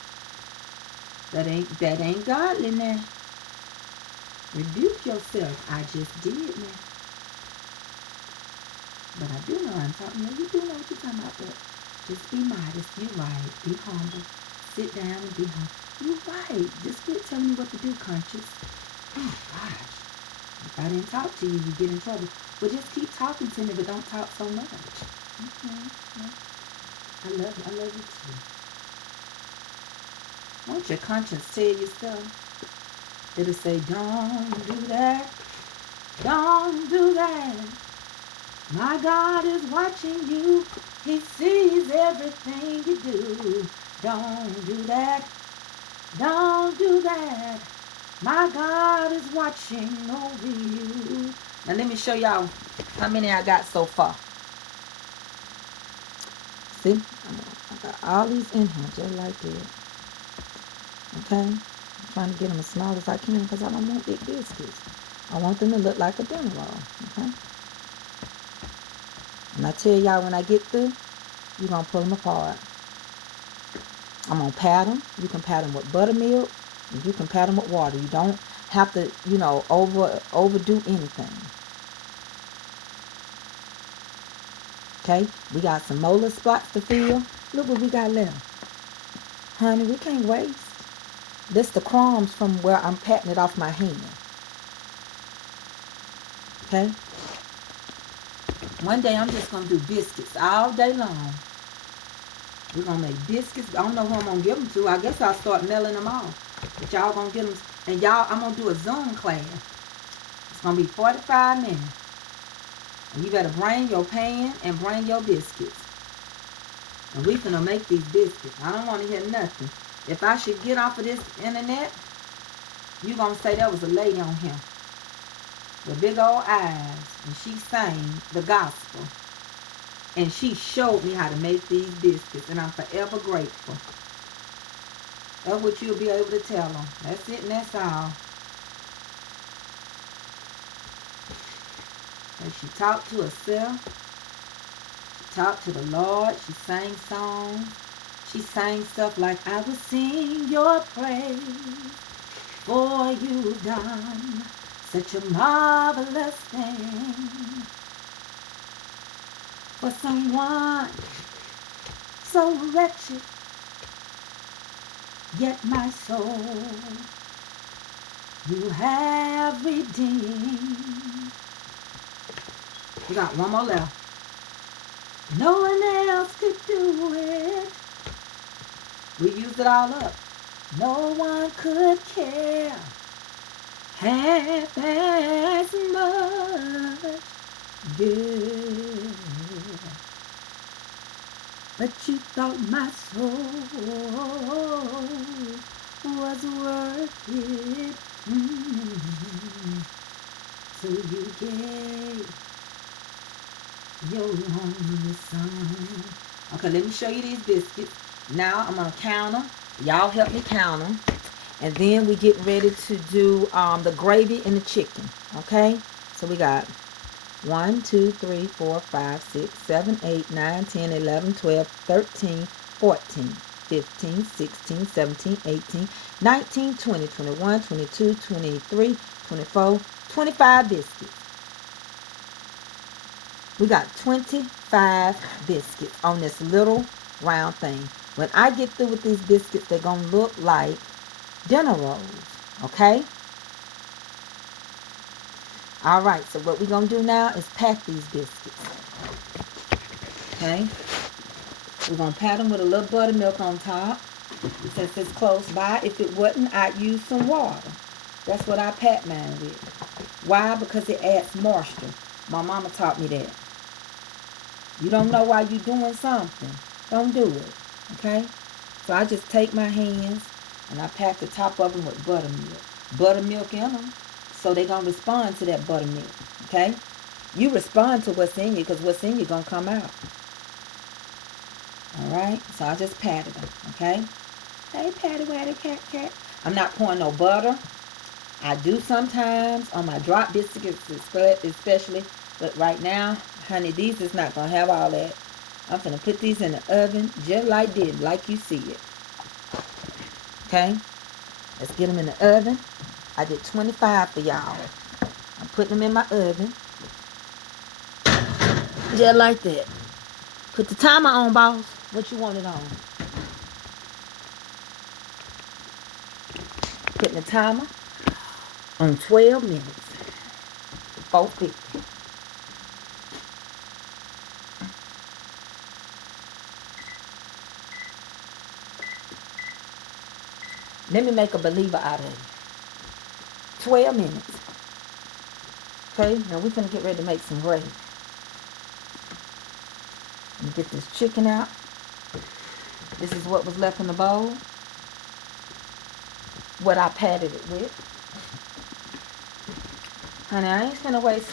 That ain't godly now. Rebuke yourself. I just did now. But I do know I'm talking about. You do know what you're talking about, but just be modest. You right. Be humble. Sit down and be humble. You right. Just quit telling me what to do, conscious. Oh, gosh. If I didn't talk to you, you get in trouble. But just keep talking to me, but don't talk so much. I love you. I love you too. Won't your conscience tell you stuff? It'll say, don't do that. Don't do that. My God is watching you. He sees everything you do. Don't do that. Don't do that. My God is watching over you. Now let me show y'all how many I got so far. See? I got all these in here just like that. Okay? I'm trying to get them as small as I can because I don't want big biscuits. I want them to look like a dinner roll. Okay? And I tell y'all when I get through, you're going to pull them apart. I'm going to pat them. You can pat them with buttermilk. And you can pat them with water. You don't have to, overdo anything. Okay? We got some molar spots to fill. Look what we got left. Honey, we can't waste. This the crumbs from where I'm patting it off my hand. Okay? One day I'm just going to do biscuits all day long. We're going to make biscuits. I don't know who I'm going to give them to. I guess I'll start mailing them off. But y'all going to get them. And y'all, I'm going to do a Zoom class. It's going to be 45 minutes. And you better bring your pan and bring your biscuits. And we finna make these biscuits. I don't want to hear nothing. If I should get off of this internet, you going to say there was a lady on here with big old eyes. And she sang the gospel. And she showed me how to make these biscuits. And I'm forever grateful. That's what you'll be able to tell them. That's it and that's all. And she talked to herself. She talked to the Lord. She sang songs. She sang stuff like, I will sing your praise, for you've done such a marvelous thing. For someone so wretched, yet my soul you have redeemed. We got one more left. No one else could do it. We used it all up. No one could care half as much. Yeah. But you thought my soul was worth it. So you gave your only son. Okay, let me show you these biscuits. Now I'm going to count them. Y'all help me count them. And then we get ready to do the gravy and the chicken. Okay? So we got 1, 2, 3, 4, 5, 6, 7, 8, 9, 10, 11, 12, 13, 14, 15, 16, 17, 18, 19, 20, 21, 22, 23, 24, 25 biscuits. We got 25 biscuits on this little round thing. When I get through with these biscuits, they're going to look like dinner rolls. Okay? All right, so what we're going to do now is pack these biscuits. Okay? We're going to pat them with a little buttermilk on top. Since it's close by, if it wasn't, I'd use some water. That's what I pat mine with. Why? Because it adds moisture. My mama taught me that. You don't know why you're doing something. Don't do it. Okay? So I just take my hands and I pat the top of them with buttermilk. Buttermilk in them. So they're going to respond to that buttermilk. Okay? You respond to what's in you because what's in you going to come out. Alright? So I just patted them. Okay? Hey, patty, watty, cat, cat. I'm not pouring no butter. I do sometimes on my drop biscuits especially. But right now, honey, these is not going to have all that. I'm going to put these in the oven just like this, like you see it. Okay? Let's get them in the oven. I did 25 for y'all. I'm putting them in my oven. Just like that. Put the timer on, boss. What you want it on? Putting the timer on 12 minutes. 450. Let me make a believer out of you. 12 minutes. Okay, now we're going to get ready to make some gravy. Let me get this chicken out. This is what was left in the bowl. What I patted it with. Honey, I ain't finna waste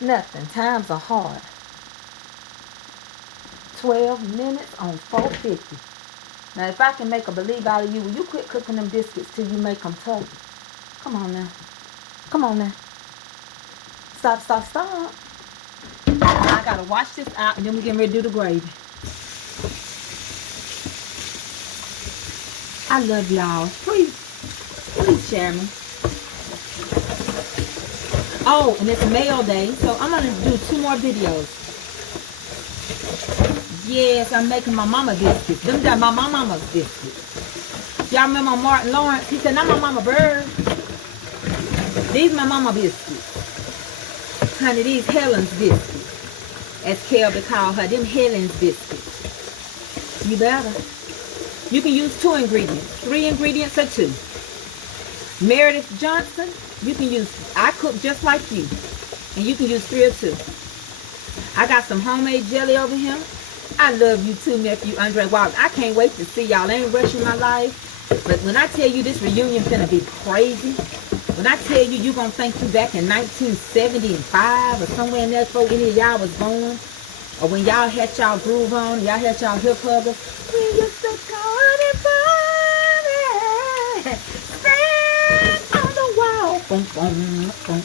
nothing. Times are hard. 12 minutes on 450. Now, if I can make a believe out of you, will you quit cooking them biscuits till you make them tough? Come on now. Come on now. Stop, stop, stop. Now I gotta wash this out, and then we're getting ready to do the gravy. I love y'all. Please share me. Oh, and it's mail day, so I'm gonna do 2 more videos. Yes, I'm making my mama biscuits. Them got my mama's biscuits. Y'all remember Martin Lawrence? He said, not my mama bird. These my mama biscuits. Honey, these Helen's biscuits. As Kelby called her, them Helen's biscuits. You better. You can use 2 ingredients. 3 ingredients or 2. Meredith Johnson, you can use, I cook just like you. And you can use 3 or 2. I got some homemade jelly over here. I love you too, nephew Andre Walker. I can't wait to see y'all. I ain't rushing my life. But when I tell you this reunion's gonna be crazy, when I tell you gonna think you back in 1975 or somewhere in there before any of y'all was born, or when y'all had y'all groove on, y'all had y'all hip huggers, we used to go and party, stand on the wall, boom, boom, boom.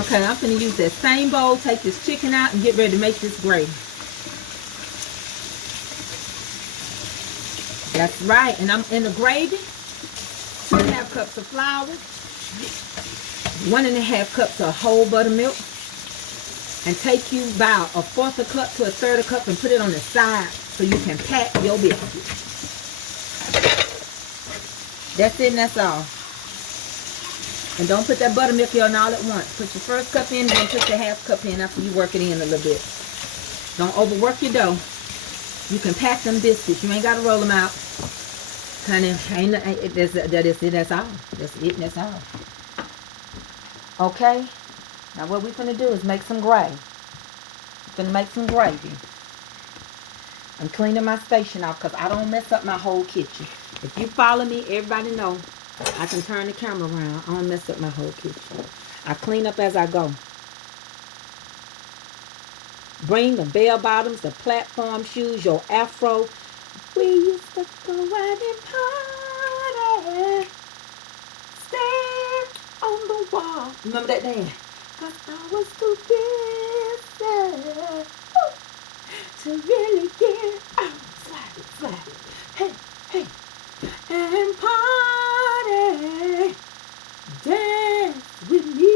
Okay, I'm going to use that same bowl, take this chicken out, and get ready to make this gravy. That's right. And I'm in the gravy, 2½ cups of flour, 1½ cups of whole buttermilk, and take you about 1/4 cup to 1/3 cup and put it on the side so you can pack your biscuit. That's it and that's all. And don't put that buttermilk in all at once. Put your 1st cup in, then put your 1/2 cup in after you work it in a little bit. Don't overwork your dough. You can pack them biscuits. You ain't got to roll them out. Honey, that's it, that's all. That's it, that's all. Okay? Now what we're going to do is make some gravy. We're going to make some gravy. I'm cleaning my station off because I don't mess up my whole kitchen. If you follow me, everybody know I can turn the camera around. I don't mess up my whole kitchen. I clean up as I go. Bring the bell bottoms, the platform shoes, your afro. We used to go out and party. Stand on the wall. Remember that dance? Cause I was too busy to really get out. Slide it, slide it. Hey, hey. And party. Dance with me.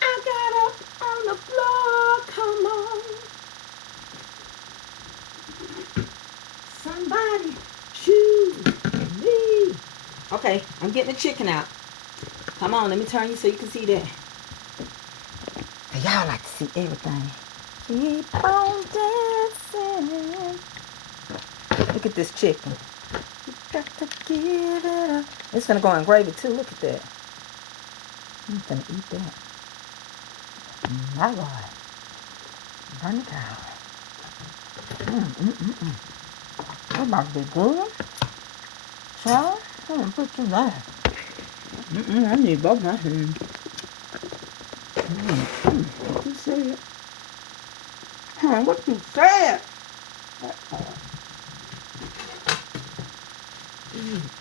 I got up on the floor. Come on. Somebody choose me. Okay, I'm getting the chicken out. Come on, let me turn you so you can see that. Y'all like to see everything. Keep on dancing. Look at this chicken. You got to give it up. It's gonna go in gravy too. Look at that. I'm gonna eat that. My Lord. Burn the cow. That's about to be good. So, I'm gonna put some there. I need both my hands. What you said? Huh, what you said?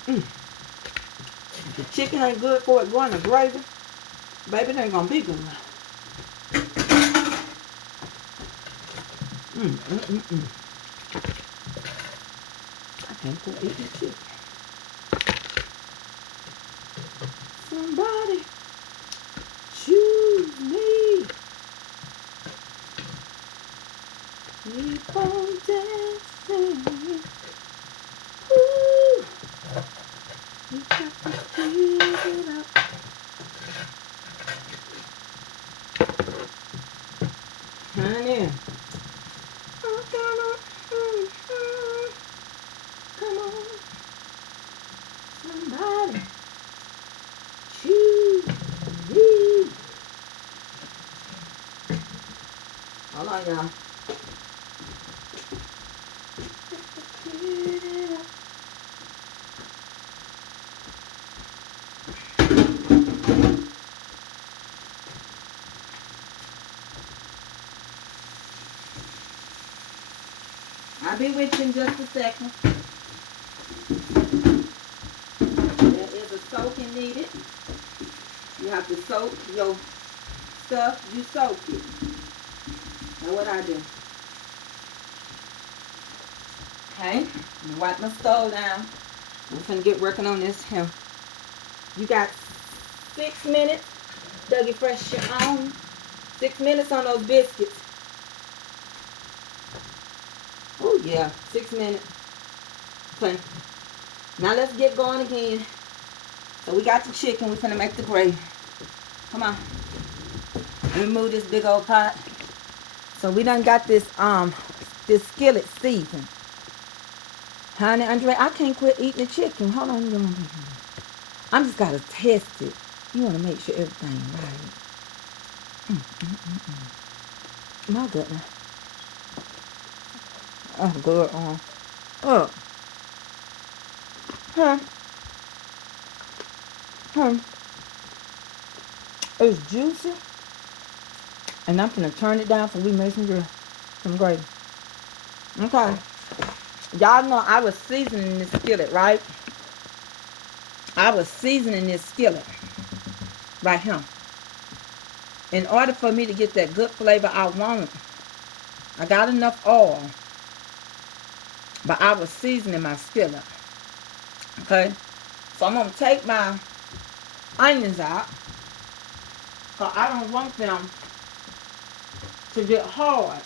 If the chicken ain't good for it going to gravy, baby, it ain't gonna be good. I can't go eat the chicken. Somebody choose me. Keep on dancing. Ooh. You got to speed it up. Honey. Come on. Somebody choose me. Hold on, y'all. I'll be with you in just a second. There is a soaking needed. You have to soak your stuff. You soak it. That's what I do. Okay. Wipe my stove down. I'm finna get working on this here. You got 6 minutes. Dougie Fresh your own. 6 minutes on those biscuits. Oh yeah, 6 minutes. Okay. Now let's get going again. So we got the chicken. We're finna make the gravy. Come on. Let me move this big old pot. So we done got this skillet seasoned. Honey, Andre, I can't quit eating the chicken. Hold on. I'm just gotta test it. You wanna make sure everything right. My goodness. Oh, good. Oh. It's juicy. And I'm gonna turn it down so we make some gravy. Okay. Y'all know I was seasoning this skillet, right? I was seasoning this skillet right here. In order for me to get that good flavor I wanted, I got enough oil, but I was seasoning my skillet. Okay? So I'm going to take my onions out, because I don't want them to get hard.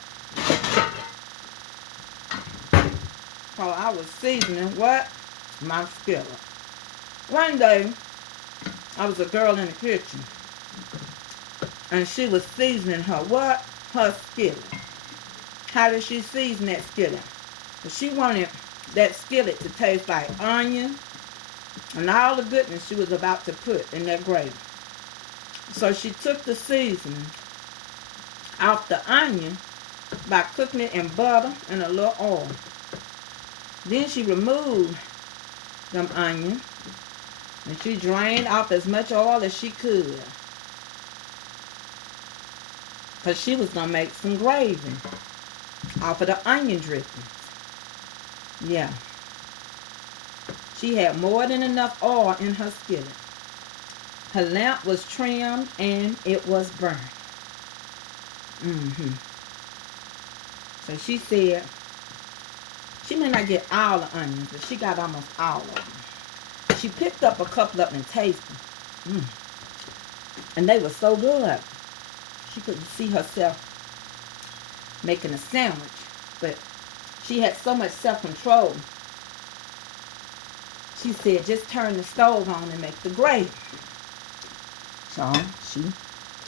So I was seasoning what? My skillet. One day, I was a girl in the kitchen, and she was seasoning her what? Her skillet. How did she season that skillet? She wanted that skillet to taste like onion and all the goodness she was about to put in that gravy. So she took the seasoning off the onion by cooking it in butter and a little oil. Then she removed them onions and she drained off as much oil as she could, because she was going to make some gravy off of the onion drippings. Yeah. She had more than enough oil in her skillet. Her lamp was trimmed and it was burnt. So she said, she may not get all the onions, but she got almost all of them. She picked up a couple of them and tasted them. And they were so good. She couldn't see herself making a sandwich, but she had so much self-control. She said, just turn the stove on and make the gravy. So she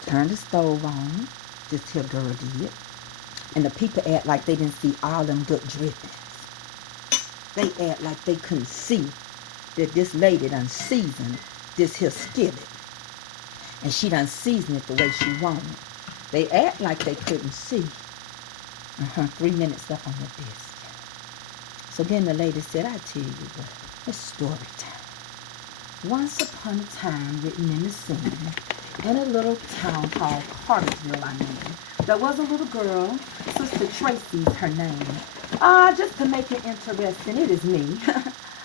turned the stove on. This here girl did. And the people act like they didn't see all them good drippings. They act like they couldn't see that this lady done seasoned this here skillet. And she done seasoned it the way she wanted. They act like they couldn't see. 3 minutes left on the biscuit. So then the lady said, I tell you what, it's story time. Once upon a time, written in the sand, in a little town called Cartersville, I mean, there was a little girl, Sister Tracy's her name. Just to make it interesting, it is me,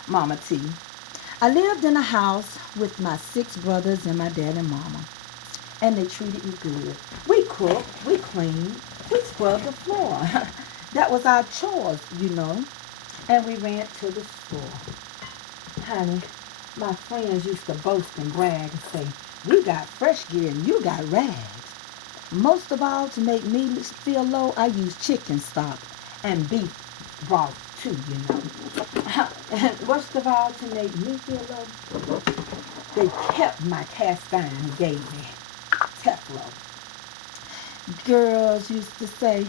Mama T. I lived in a house with my 6 brothers and my dad and mama, and they treated me good. We cooked, we cleaned, we scrubbed the floor. That was our chores, you know. And we ran to the store. Honey, my friends used to boast and brag and say, we got fresh gear and you got rags. Most of all, to make me feel low, I use chicken stock and beef broth too, you know. And most of all, to make me feel low, they kept my cast iron and gave me Teflon. Girls used to say,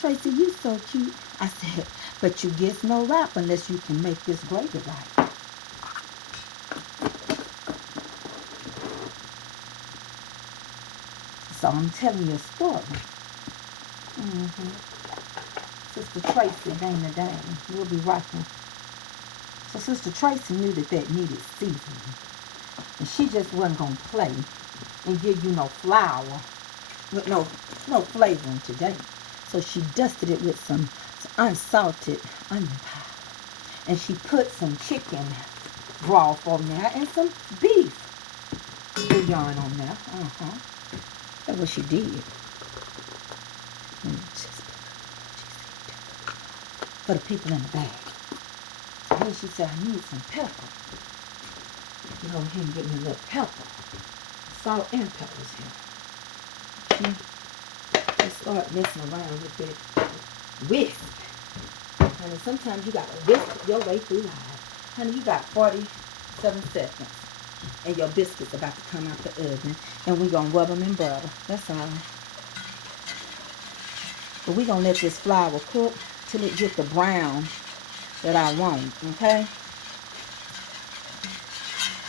Tracy, you so cute. I said, but you get no rap unless you can make this gravy right. So I'm telling you a story. Sister Tracy, Dana Dane, we'll be rocking. So Sister Tracy knew that needed seasoning. And she just wasn't going to play and give you no flour with no flavoring today. So she dusted it with some unsalted onion powder. And she put some chicken broth on there and some beef bouillon on there. That's what she did. For the people in the bag. And then she said, I need some pepper. Go ahead and get me a little pepper. Salt and peppers here. Just start messing around with it. Whisk. Honey, sometimes you gotta whisk your way through life. Honey, you got 47 seconds. And your biscuits about to come out the oven. And we're gonna rub them in butter. That's all. But we're gonna let this flour cook till it get the brown that I want, okay?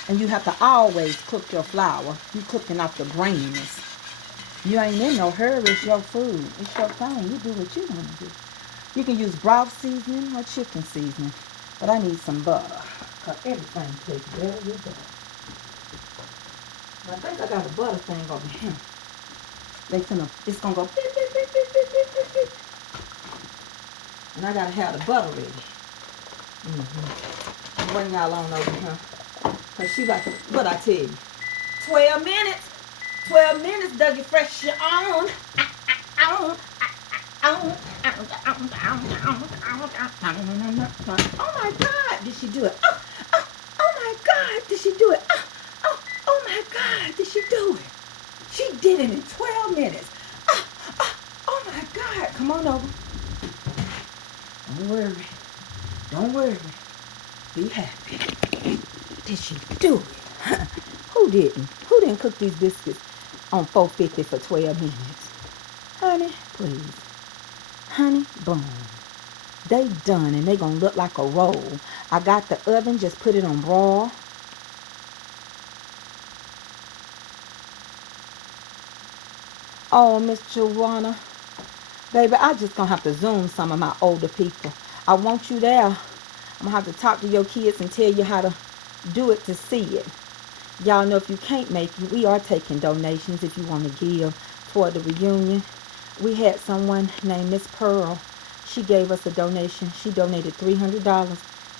And you have to always cook your flour. You cooking off the graininess. You ain't in no hurry. It's your food. It's your thing. You do what you want to do. You can use broth seasoning or chicken seasoning. But I need some butter. Because everything tastes better with butter. I think I got a butter thing over here. It's going to go beep, beep, beep, beep, beep, beep, beep, beep. And I got to have the butter ready. Bring y'all on over here. Because she about to, what I tell you, 12 minutes. 12 minutes, Dougie Fresh, you're on. Oh my God, did she do it? Oh my God, did she do it? Oh my God, did she do it? She did it in 12 minutes. Oh my God, come on over. Don't worry. Don't worry. Be happy. Did she do it? Who didn't? Who didn't cook these biscuits on 450 for 12 minutes? Honey, please. Honey, boom. They done and they gonna look like a roll. I got the oven, just put it on broil. Oh, Miss Joanna. Baby, I just gonna have to Zoom some of my older people. I want you there. I'm gonna have to talk to your kids and tell you how to do it to see it. Y'all know if you can't make it, we are taking donations if you want to give toward the reunion. We had someone named Miss Pearl. She gave us a donation. She donated $300.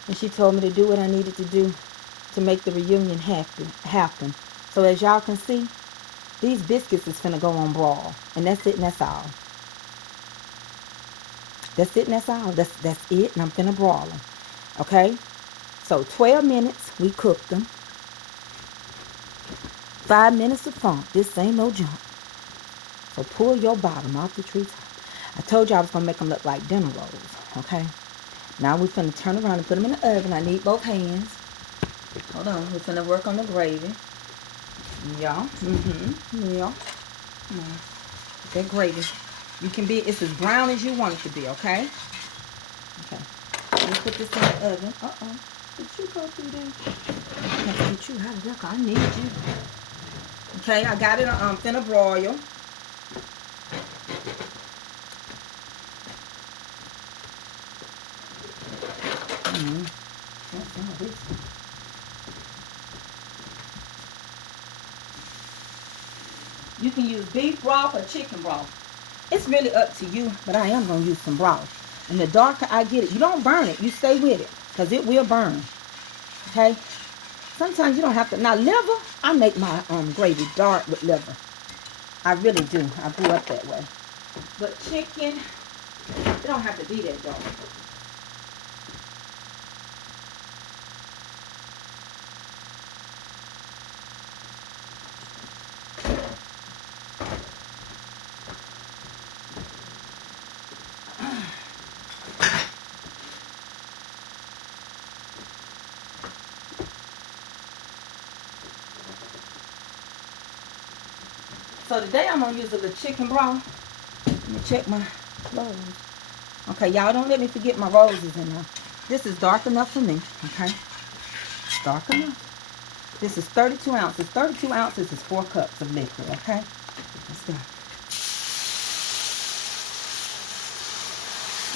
And she told me to do what I needed to do to make the reunion happen. So as y'all can see, these biscuits is finna go on broil. And that's it and that's all. That's it and that's all. That's it and I'm finna broil them. Okay? So 12 minutes, we cooked them. 5 minutes of funk. This ain't no junk. So pull your bottom off the treetop. I told you I was going to make them look like dinner rolls. Okay? Now we're finna turn around and put them in the oven. I need both hands. Hold on. We're finna work on the gravy. Yeah. Yeah. That gravy. You can be, it's as brown as you want it to be, okay? Okay. Let me put this in the oven. Did you go through there? I can't get you out of there. I need you. Okay, I got it. I'm finna broil. You can use beef broth or chicken broth. It's really up to you, but I am going to use some broth. And the darker I get it, you don't burn it. You stay with it because it will burn. Okay? Sometimes you don't have to. Now, liver, I make my gravy dark with liver. I really do. I grew up that way. But chicken, It don't have to be that dark. So today I'm going to use a little chicken broth. Let me check my clothes. Okay, y'all don't let me forget my roses in there. This is dark enough for me, okay? Dark enough. This is 32 ounces. 32 ounces is 4 cups of liquid, okay? Let's go.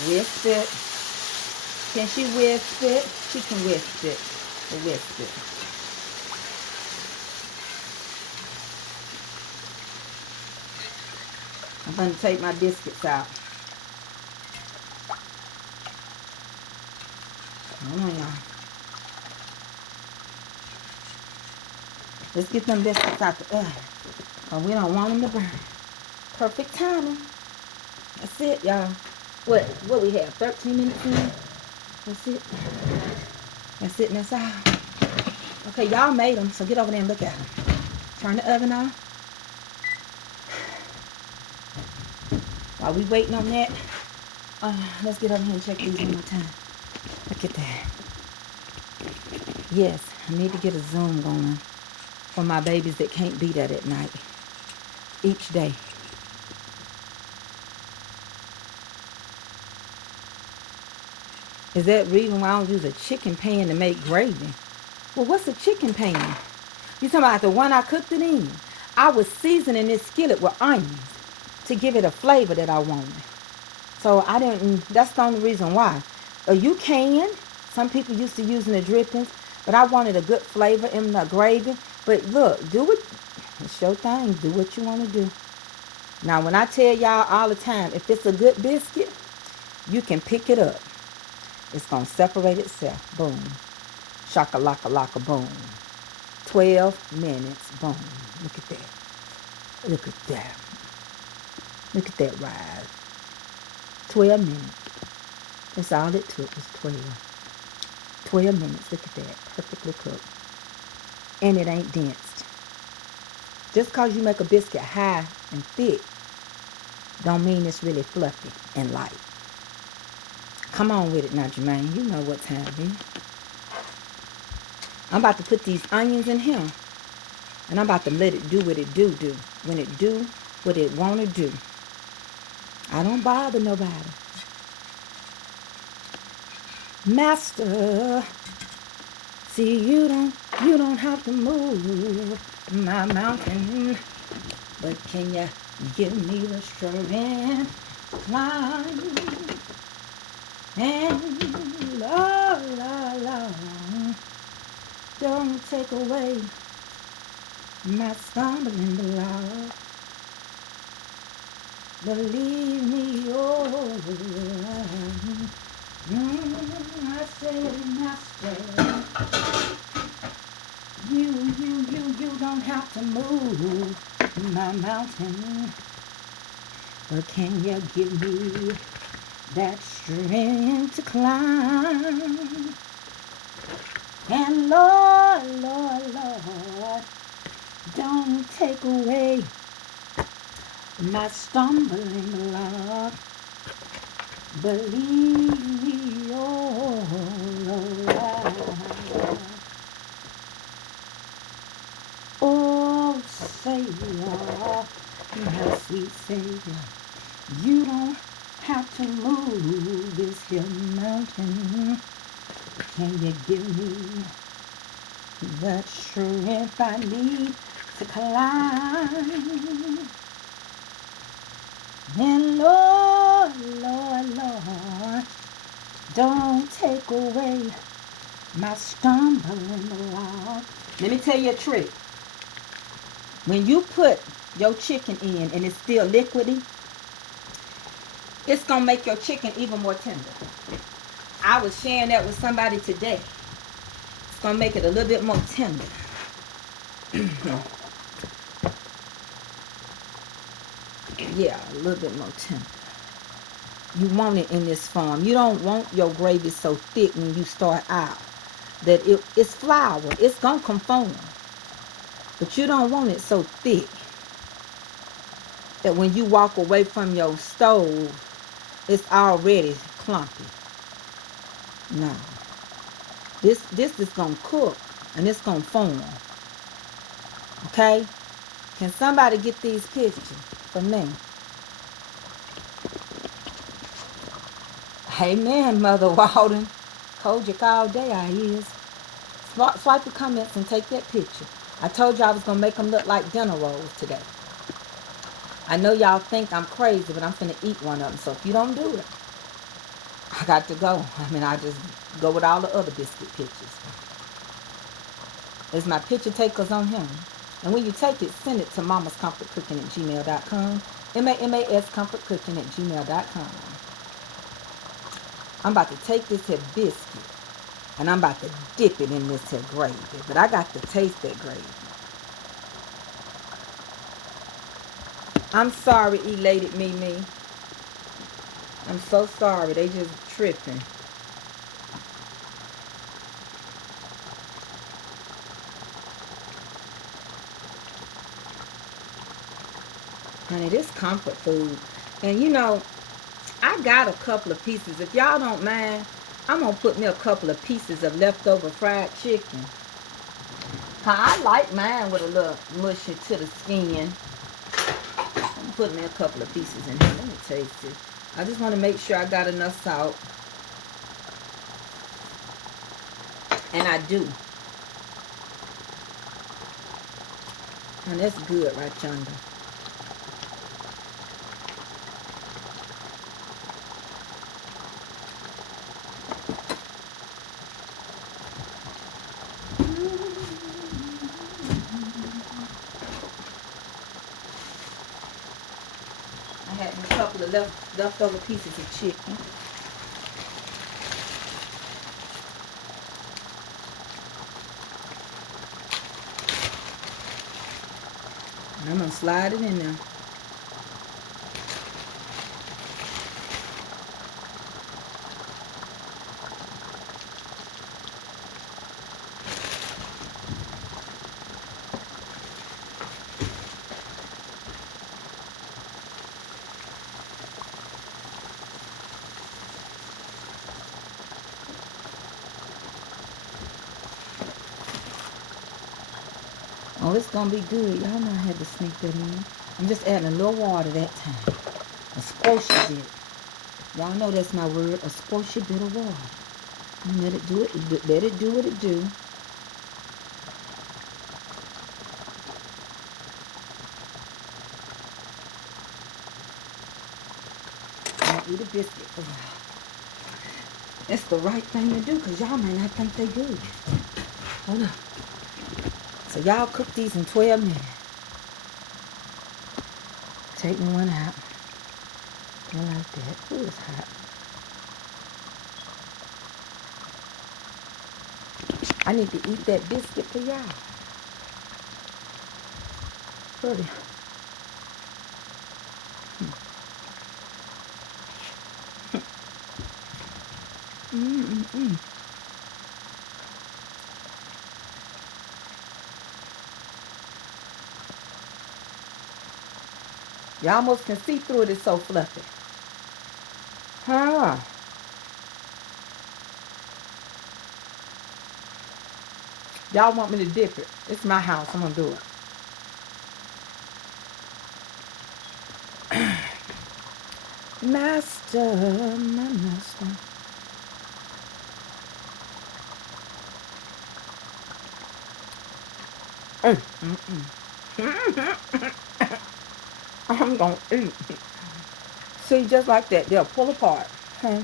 Whisk it. Can she whisk it? She can whisk it. Whisk it. I'm going to take my biscuits out. Hold on, y'all. Let's get them biscuits out the oven. Because we don't want them to burn. Perfect timing. That's it, y'all. What we have? 13 minutes in? That's it. That's it and that's all. Okay, y'all made them, so get over there and look at them. Turn the oven on. While we waiting on that, let's get over here and check these one more time. Look at that. Yes, I need to get a Zoom going for my babies that can't be that at night. Each day. Is that reason why I don't use a chicken pan to make gravy? Well, what's a chicken pan? You talking about the one I cooked it in? I was seasoning this skillet with onions to give it a flavor that I wanted. So I didn't, that's the only reason why. You can. Some people used to using the drippings, but I wanted a good flavor in the gravy. But look, do it. It's your thing. Do what you want to do. Now, when I tell y'all all the time, if it's a good biscuit, you can pick it up. It's going to separate itself. Boom. Shaka-laka-laka, boom. 12 minutes. Boom. Look at that. Look at that. Look at that rise. 12 minutes. That's all it took was 12. 12 minutes. Look at that. Perfectly cooked. And it ain't densed. Just because you make a biscuit high and thick don't mean it's really fluffy and light. Come on with it now, Jermaine. You know what time it is. I'm about to put these onions in here. And I'm about to let it do what it do. When it do what it want to do. I don't bother nobody. Master, see, you don't have to move my mountain, but can you give me the strength to climb? And Lord, don't take away my stumbling block. Believe me, oh, I said, Master, you don't have to move my mountain, but can you give me that strength to climb? And Lord, don't take away my stumbling block. Believe me, oh Lord. Oh, Savior, my sweet Savior, you don't have to move this here mountain. Can you give me that strength I need to climb? And Lord, don't take away my stumbling block. Let me tell you a trick. When you put your chicken in and it's still liquidy, it's going to make your chicken even more tender. I was sharing that with somebody today. It's going to make it a little bit more tender. Yeah, a little bit more tender. You want it in this form. You don't want your gravy so thick when you start out that it's flour. It's going to conform. But you don't want it so thick that when you walk away from your stove, it's already clumpy. No. This is going to cook and it's going to form. Okay? Can somebody get these pictures for me? Amen, Mother Walden. Kojic all day I is. Swipe the comments and take that picture. I told you I was going to make them look like dinner rolls today. I know y'all think I'm crazy, but I'm finna eat one of them. So if you don't do it, I got to go. I mean, I just go with all the other biscuit pictures. There's my picture takers on him. And when you take it, send it to mamascomfortcooking@gmail.com. MAMAScomfortcooking@gmail.com. I'm about to take this here biscuit and I'm about to dip it in this here gravy. But I got to taste that gravy. I'm sorry, elated Mimi. I'm so sorry. They just tripping. Honey, this comfort food. And you know, I got a couple of pieces. If y'all don't mind, I'm going to put me a couple of pieces of leftover fried chicken. I like mine with a little mushy to the skin. I'm putting me a couple of pieces in here. Let me taste it. I just want to make sure I got enough salt. And I do. And that's good right yonder. I had a couple of leftover pieces of chicken. And I'm going to slide it in there. Oh, it's going to be good. Y'all know I had to sneak that in. I'm just adding a little water that time. A squishy bit. Y'all know that's my word. A squishy bit of water. And let it do it. Let it do what it do. I'm going to eat a biscuit for a while. It's the right thing to do because y'all may not think they good. Hold on. So y'all cook these in 12 minutes. Take one out. I like that. Ooh, it's hot. I need to eat that biscuit for y'all. Pretty. Y'all almost can see through it. It's so fluffy. Huh. Y'all want me to dip it. It's my house. I'm going to do it. Master, my master. I'm going to eat. See, just like that. They'll pull apart. Huh?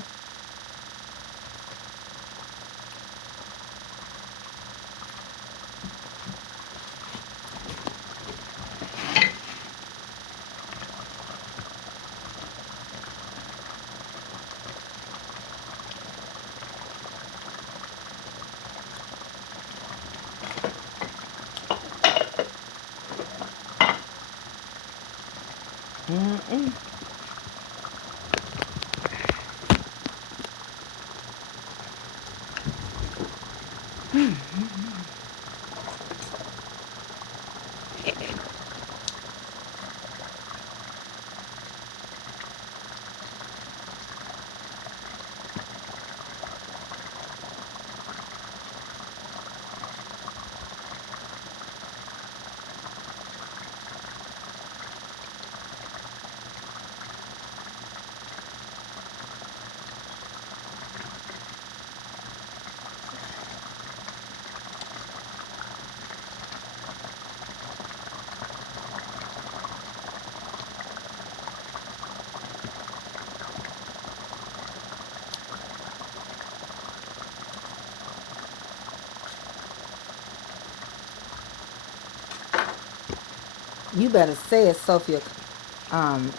You better say it, Sophia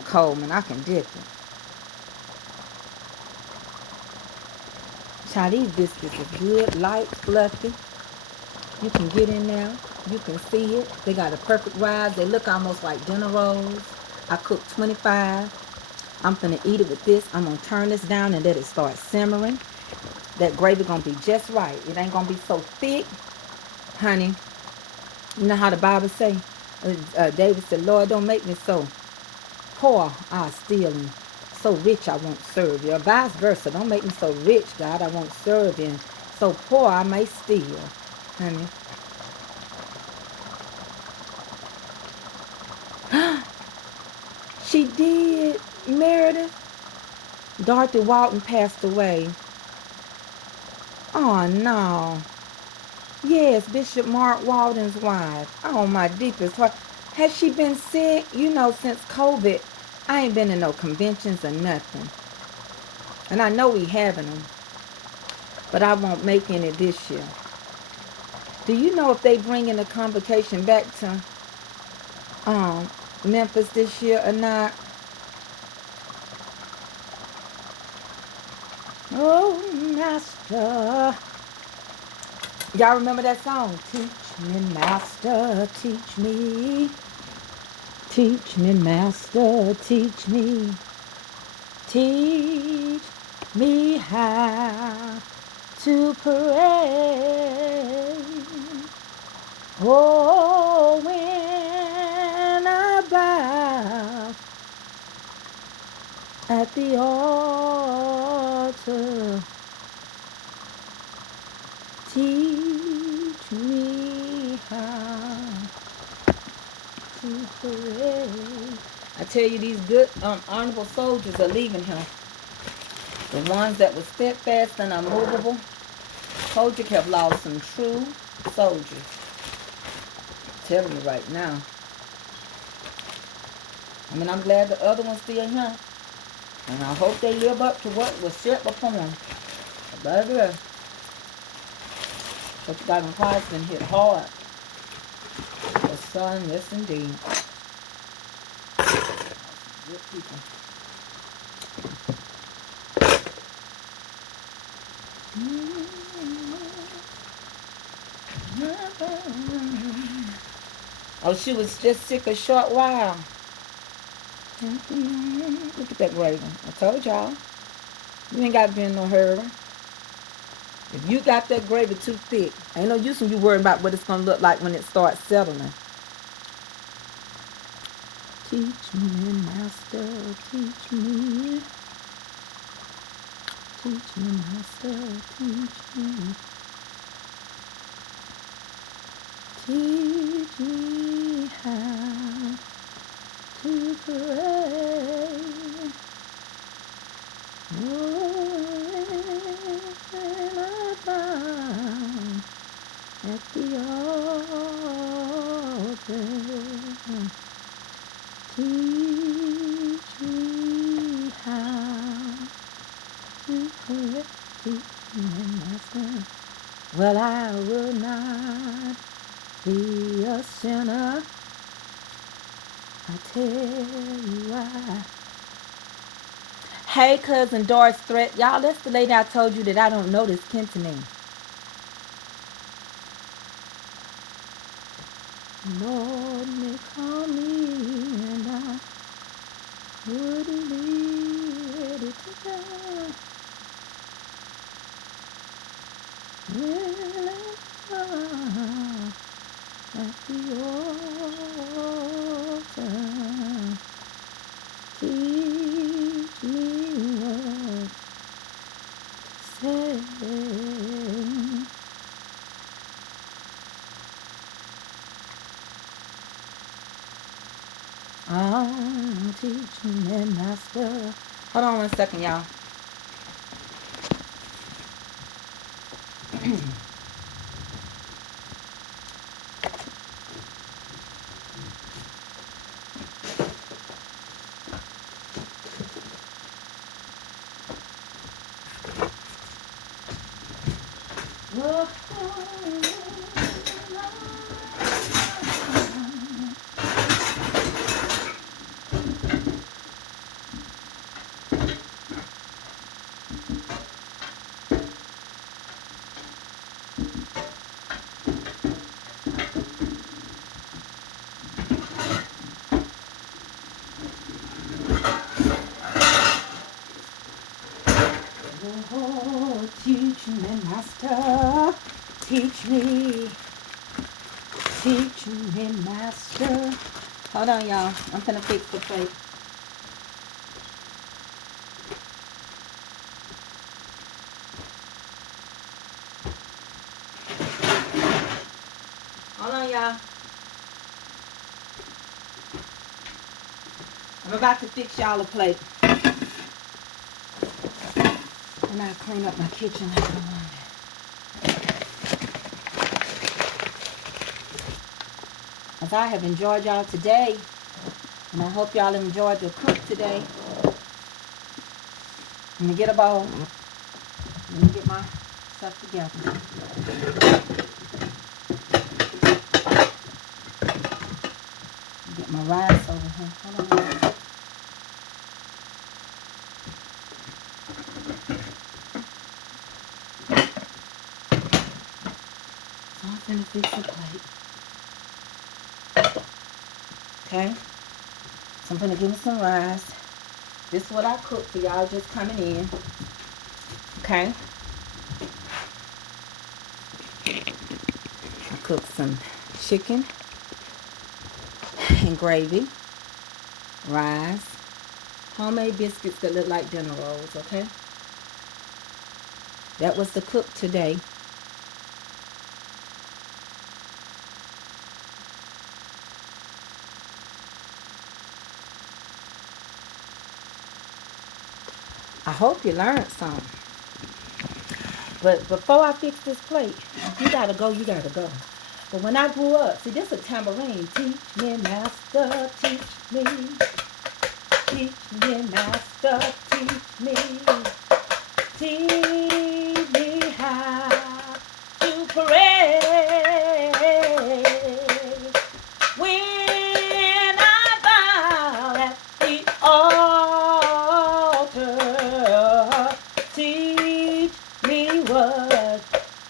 Coleman. I can dip it. Child, these biscuits are good, light, fluffy. You can get in there. You can see it. They got a perfect rise. They look almost like dinner rolls. I cooked 25. I'm finna eat it with this. I'm gonna turn this down and let it start simmering. That gravy gonna be just right. It ain't gonna be so thick, honey. You know how the Bible say? David said, Lord, don't make me so poor I steal, and so rich I won't serve you. Or vice versa. Don't make me so rich, God, I won't serve you. And so poor I may steal, honey. She did, Meredith. Dorothy Walton passed away. Oh, no. Yes, Bishop Mark Walden's wife. Oh, my deepest heart. Has she been sick? You know, since COVID, I ain't been to no conventions or nothing. And I know we having them, but I won't make any this year. Do you know if they bringing the convocation back to Memphis this year or not? Oh, Master. Y'all remember that song? Teach me, Master, teach me. Teach me, Master, teach me. Teach me how to pray. Oh, when I bow at the altar, teach me how to pray. I tell you, these good, honorable soldiers are leaving here. The ones that were steadfast and unmovable. Told you have lost some true soldiers. I'm telling you right now. I mean, I'm glad the other one's still here. And I hope they live up to what was set before them. Baby, but you got Christ been hit hard. The son, yes indeed. Good people. Oh, she was just sick a short while. Look at that gravy. I told y'all. You ain't got to be in no hurry. If you got that gravy too thick, ain't no use in you worrying about what it's going to look like when it starts settling. Teach me, Master, teach me. Teach me, Master, teach me. Teach me how to pray. When I bow at the altar, teach me how to pray. Teach me, Master. Well, I will not be a sinner. I tell you why. Hey, cousin Doris Threat. Y'all, that's the lady I told you that I don't know this Cantonese. Lord, may call me and I wouldn't be ready to die. When I I'm teaching me master. Hold on 1 second, y'all. Oh, teach me, master. Teach me. Teach me, master. Hold on, y'all. I'm gonna fix the plate. Hold on, y'all. I'm about to fix y'all a plate. And I clean up my kitchen like I wanted. As I have enjoyed y'all today, and I hope y'all enjoyed the cook today. Let me get a bowl. Let me get my stuff together. Get my rice over here. Hold on. So I'm finna fix the plate. Okay? So I'm finna give me some rice. This is what I cook for y'all just coming in. Okay? I cooked some chicken and gravy, rice, homemade biscuits that look like dinner rolls, okay? That was the cook today. I hope you learned something. But before I fix this plate, you gotta go, you gotta go. But when I grew up, see, this is a tambourine. Teach me, master, teach me. Teach me, master, teach me. Teach me how to pray when I bow at the altar. Teach me what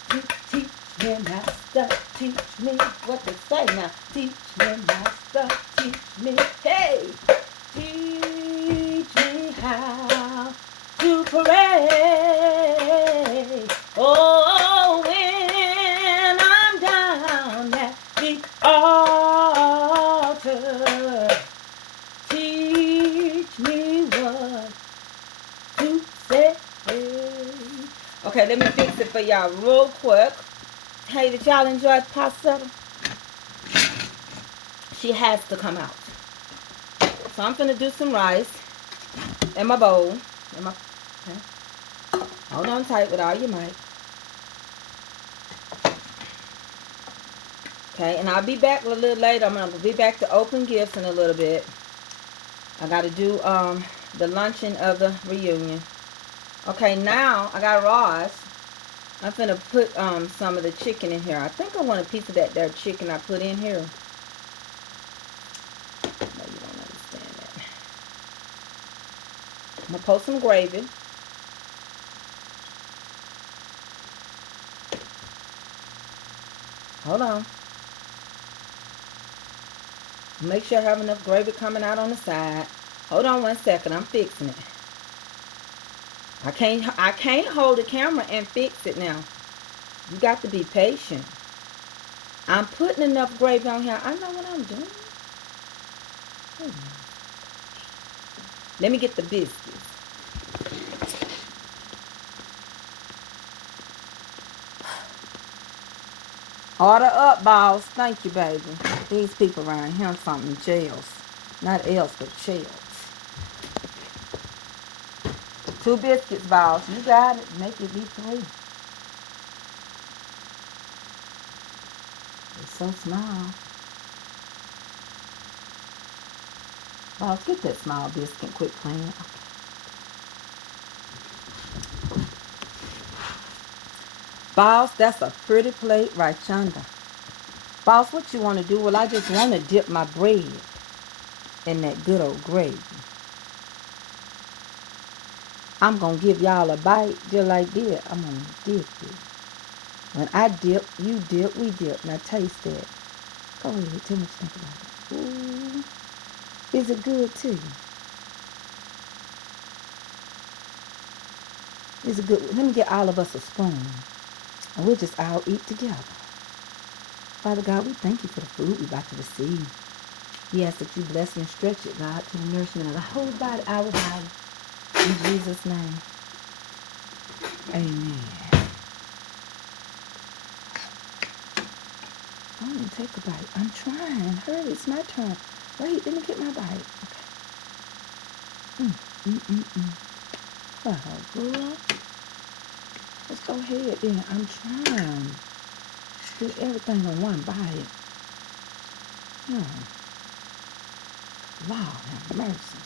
to teach me, master. Teach me what to say now. Teach me, master. Teach me, hey. Teach me how to pray. Oh, when I'm down at the altar, teach me what to say. Okay, let me fix it for y'all real quick. Hey, did y'all enjoy the pasta? She has to come out. So I'm gonna do some rice in my bowl. Okay. Hold on tight with all your might. Okay, and I'll be back a little later. I'm gonna be back to open gifts in a little bit. I gotta do the luncheon of the reunion. Okay, now I got rice. I'm gonna put some of the chicken in here. I think I want a piece of that there chicken I put in here. No, you don't understand that. I'm gonna pour some gravy. Hold on. Make sure I have enough gravy coming out on the side. Hold on 1 second. I'm fixing it. I can't hold the camera and fix it now. You got to be patient. I'm putting enough gravy on here. I know what I'm doing. Let me get the biscuits. Order up, boss. Thank you, baby. These people around here, something jails. Not else, but shells. 2 biscuits balls. You got it. Make it be 3. It's so small. Balls, get that small biscuit. Quit playing. Okay. Boss, that's a pretty plate right yonder. Boss, what you want to do? Well, I just want to dip my bread in that good old gravy. I'm going to give y'all a bite just like that. I'm going to dip it. When I dip, you dip, we dip. Now taste that. Go ahead. Tell me what you think about it. Ooh. Is it good to you? Is it good? Let me get all of us a spoon. And we'll just all eat together. Father God, we thank you for the food we're about to receive. We ask that you bless and stretch it, God, to the nourishment of the whole body, our body. In Jesus' name. Amen. I want to take a bite. I'm trying. Hurry, it's my turn. Wait, let me get my bite. Okay. Oh, girl. Let's go ahead then. I'm trying. Do everything in one bite. Lord have mercy.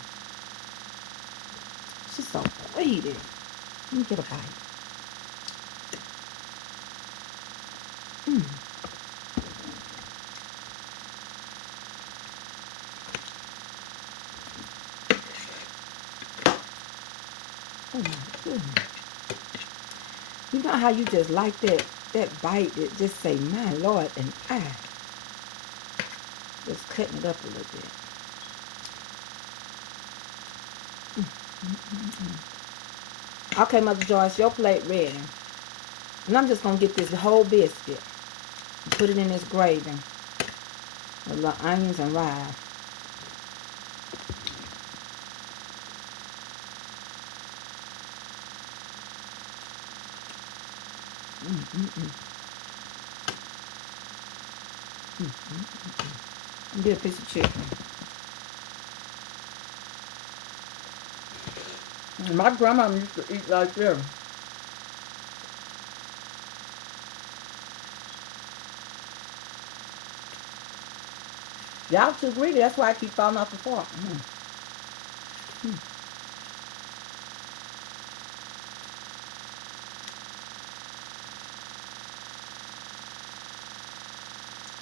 She's so greedy. Let me get a bite. Oh my goodness. You know how you just like that bite that just say, my Lord, and I. Just cutting it up a little bit. Okay, Mother Joyce, your plate ready. And I'm just going to get this whole biscuit and put it in this gravy with the onions and rice. And get a piece of chicken. My grandma used to eat like this. Y'all too greedy. That's why I keep falling off the fork.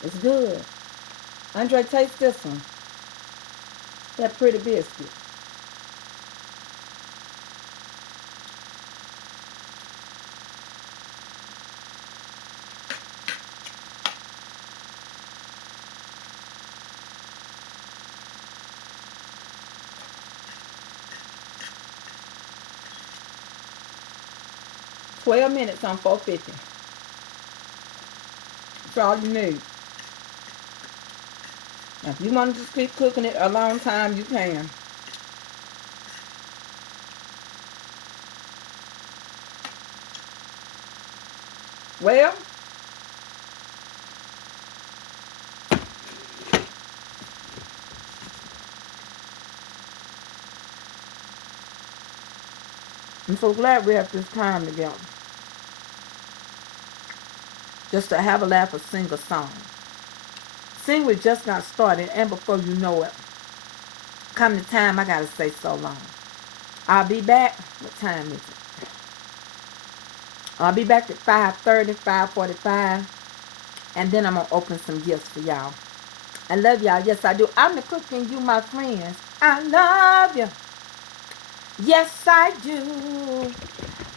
It's good. Andre, taste this one. That pretty biscuit. $12 on 450. That's all you need. Now, if you want to just keep cooking it a long time, you can. Well, I'm so glad we have this time together. Just to have a laugh or sing a song. Sing we just not started, and before you know it, come the time I gotta say so long. I'll be back. What time is it? I'll be back at 5:30, 5:45. And then I'm gonna open some gifts for y'all. I love y'all. Yes, I do. I'm the cooking you, my friends. I love you. Yes, I do.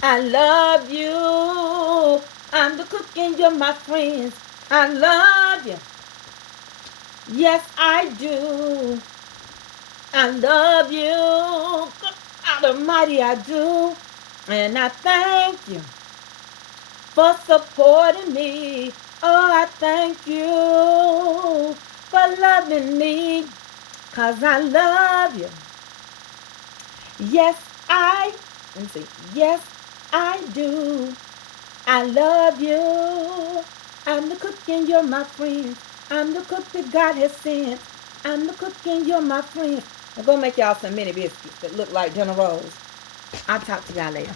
I love you. I'm the cooking you, my friends. I love you. Yes, I do. I love you. God Almighty, I do. And I thank you for supporting me. Oh, I thank you for loving me. 'Cause I love you. Yes, let me see. Yes, I do. I love you. I'm the cook and you're my friend. I'm the cook that God has sent. I'm the cooking, you're my friend. I'm going to make y'all some mini biscuits that look like dinner rolls. I'll talk to y'all later.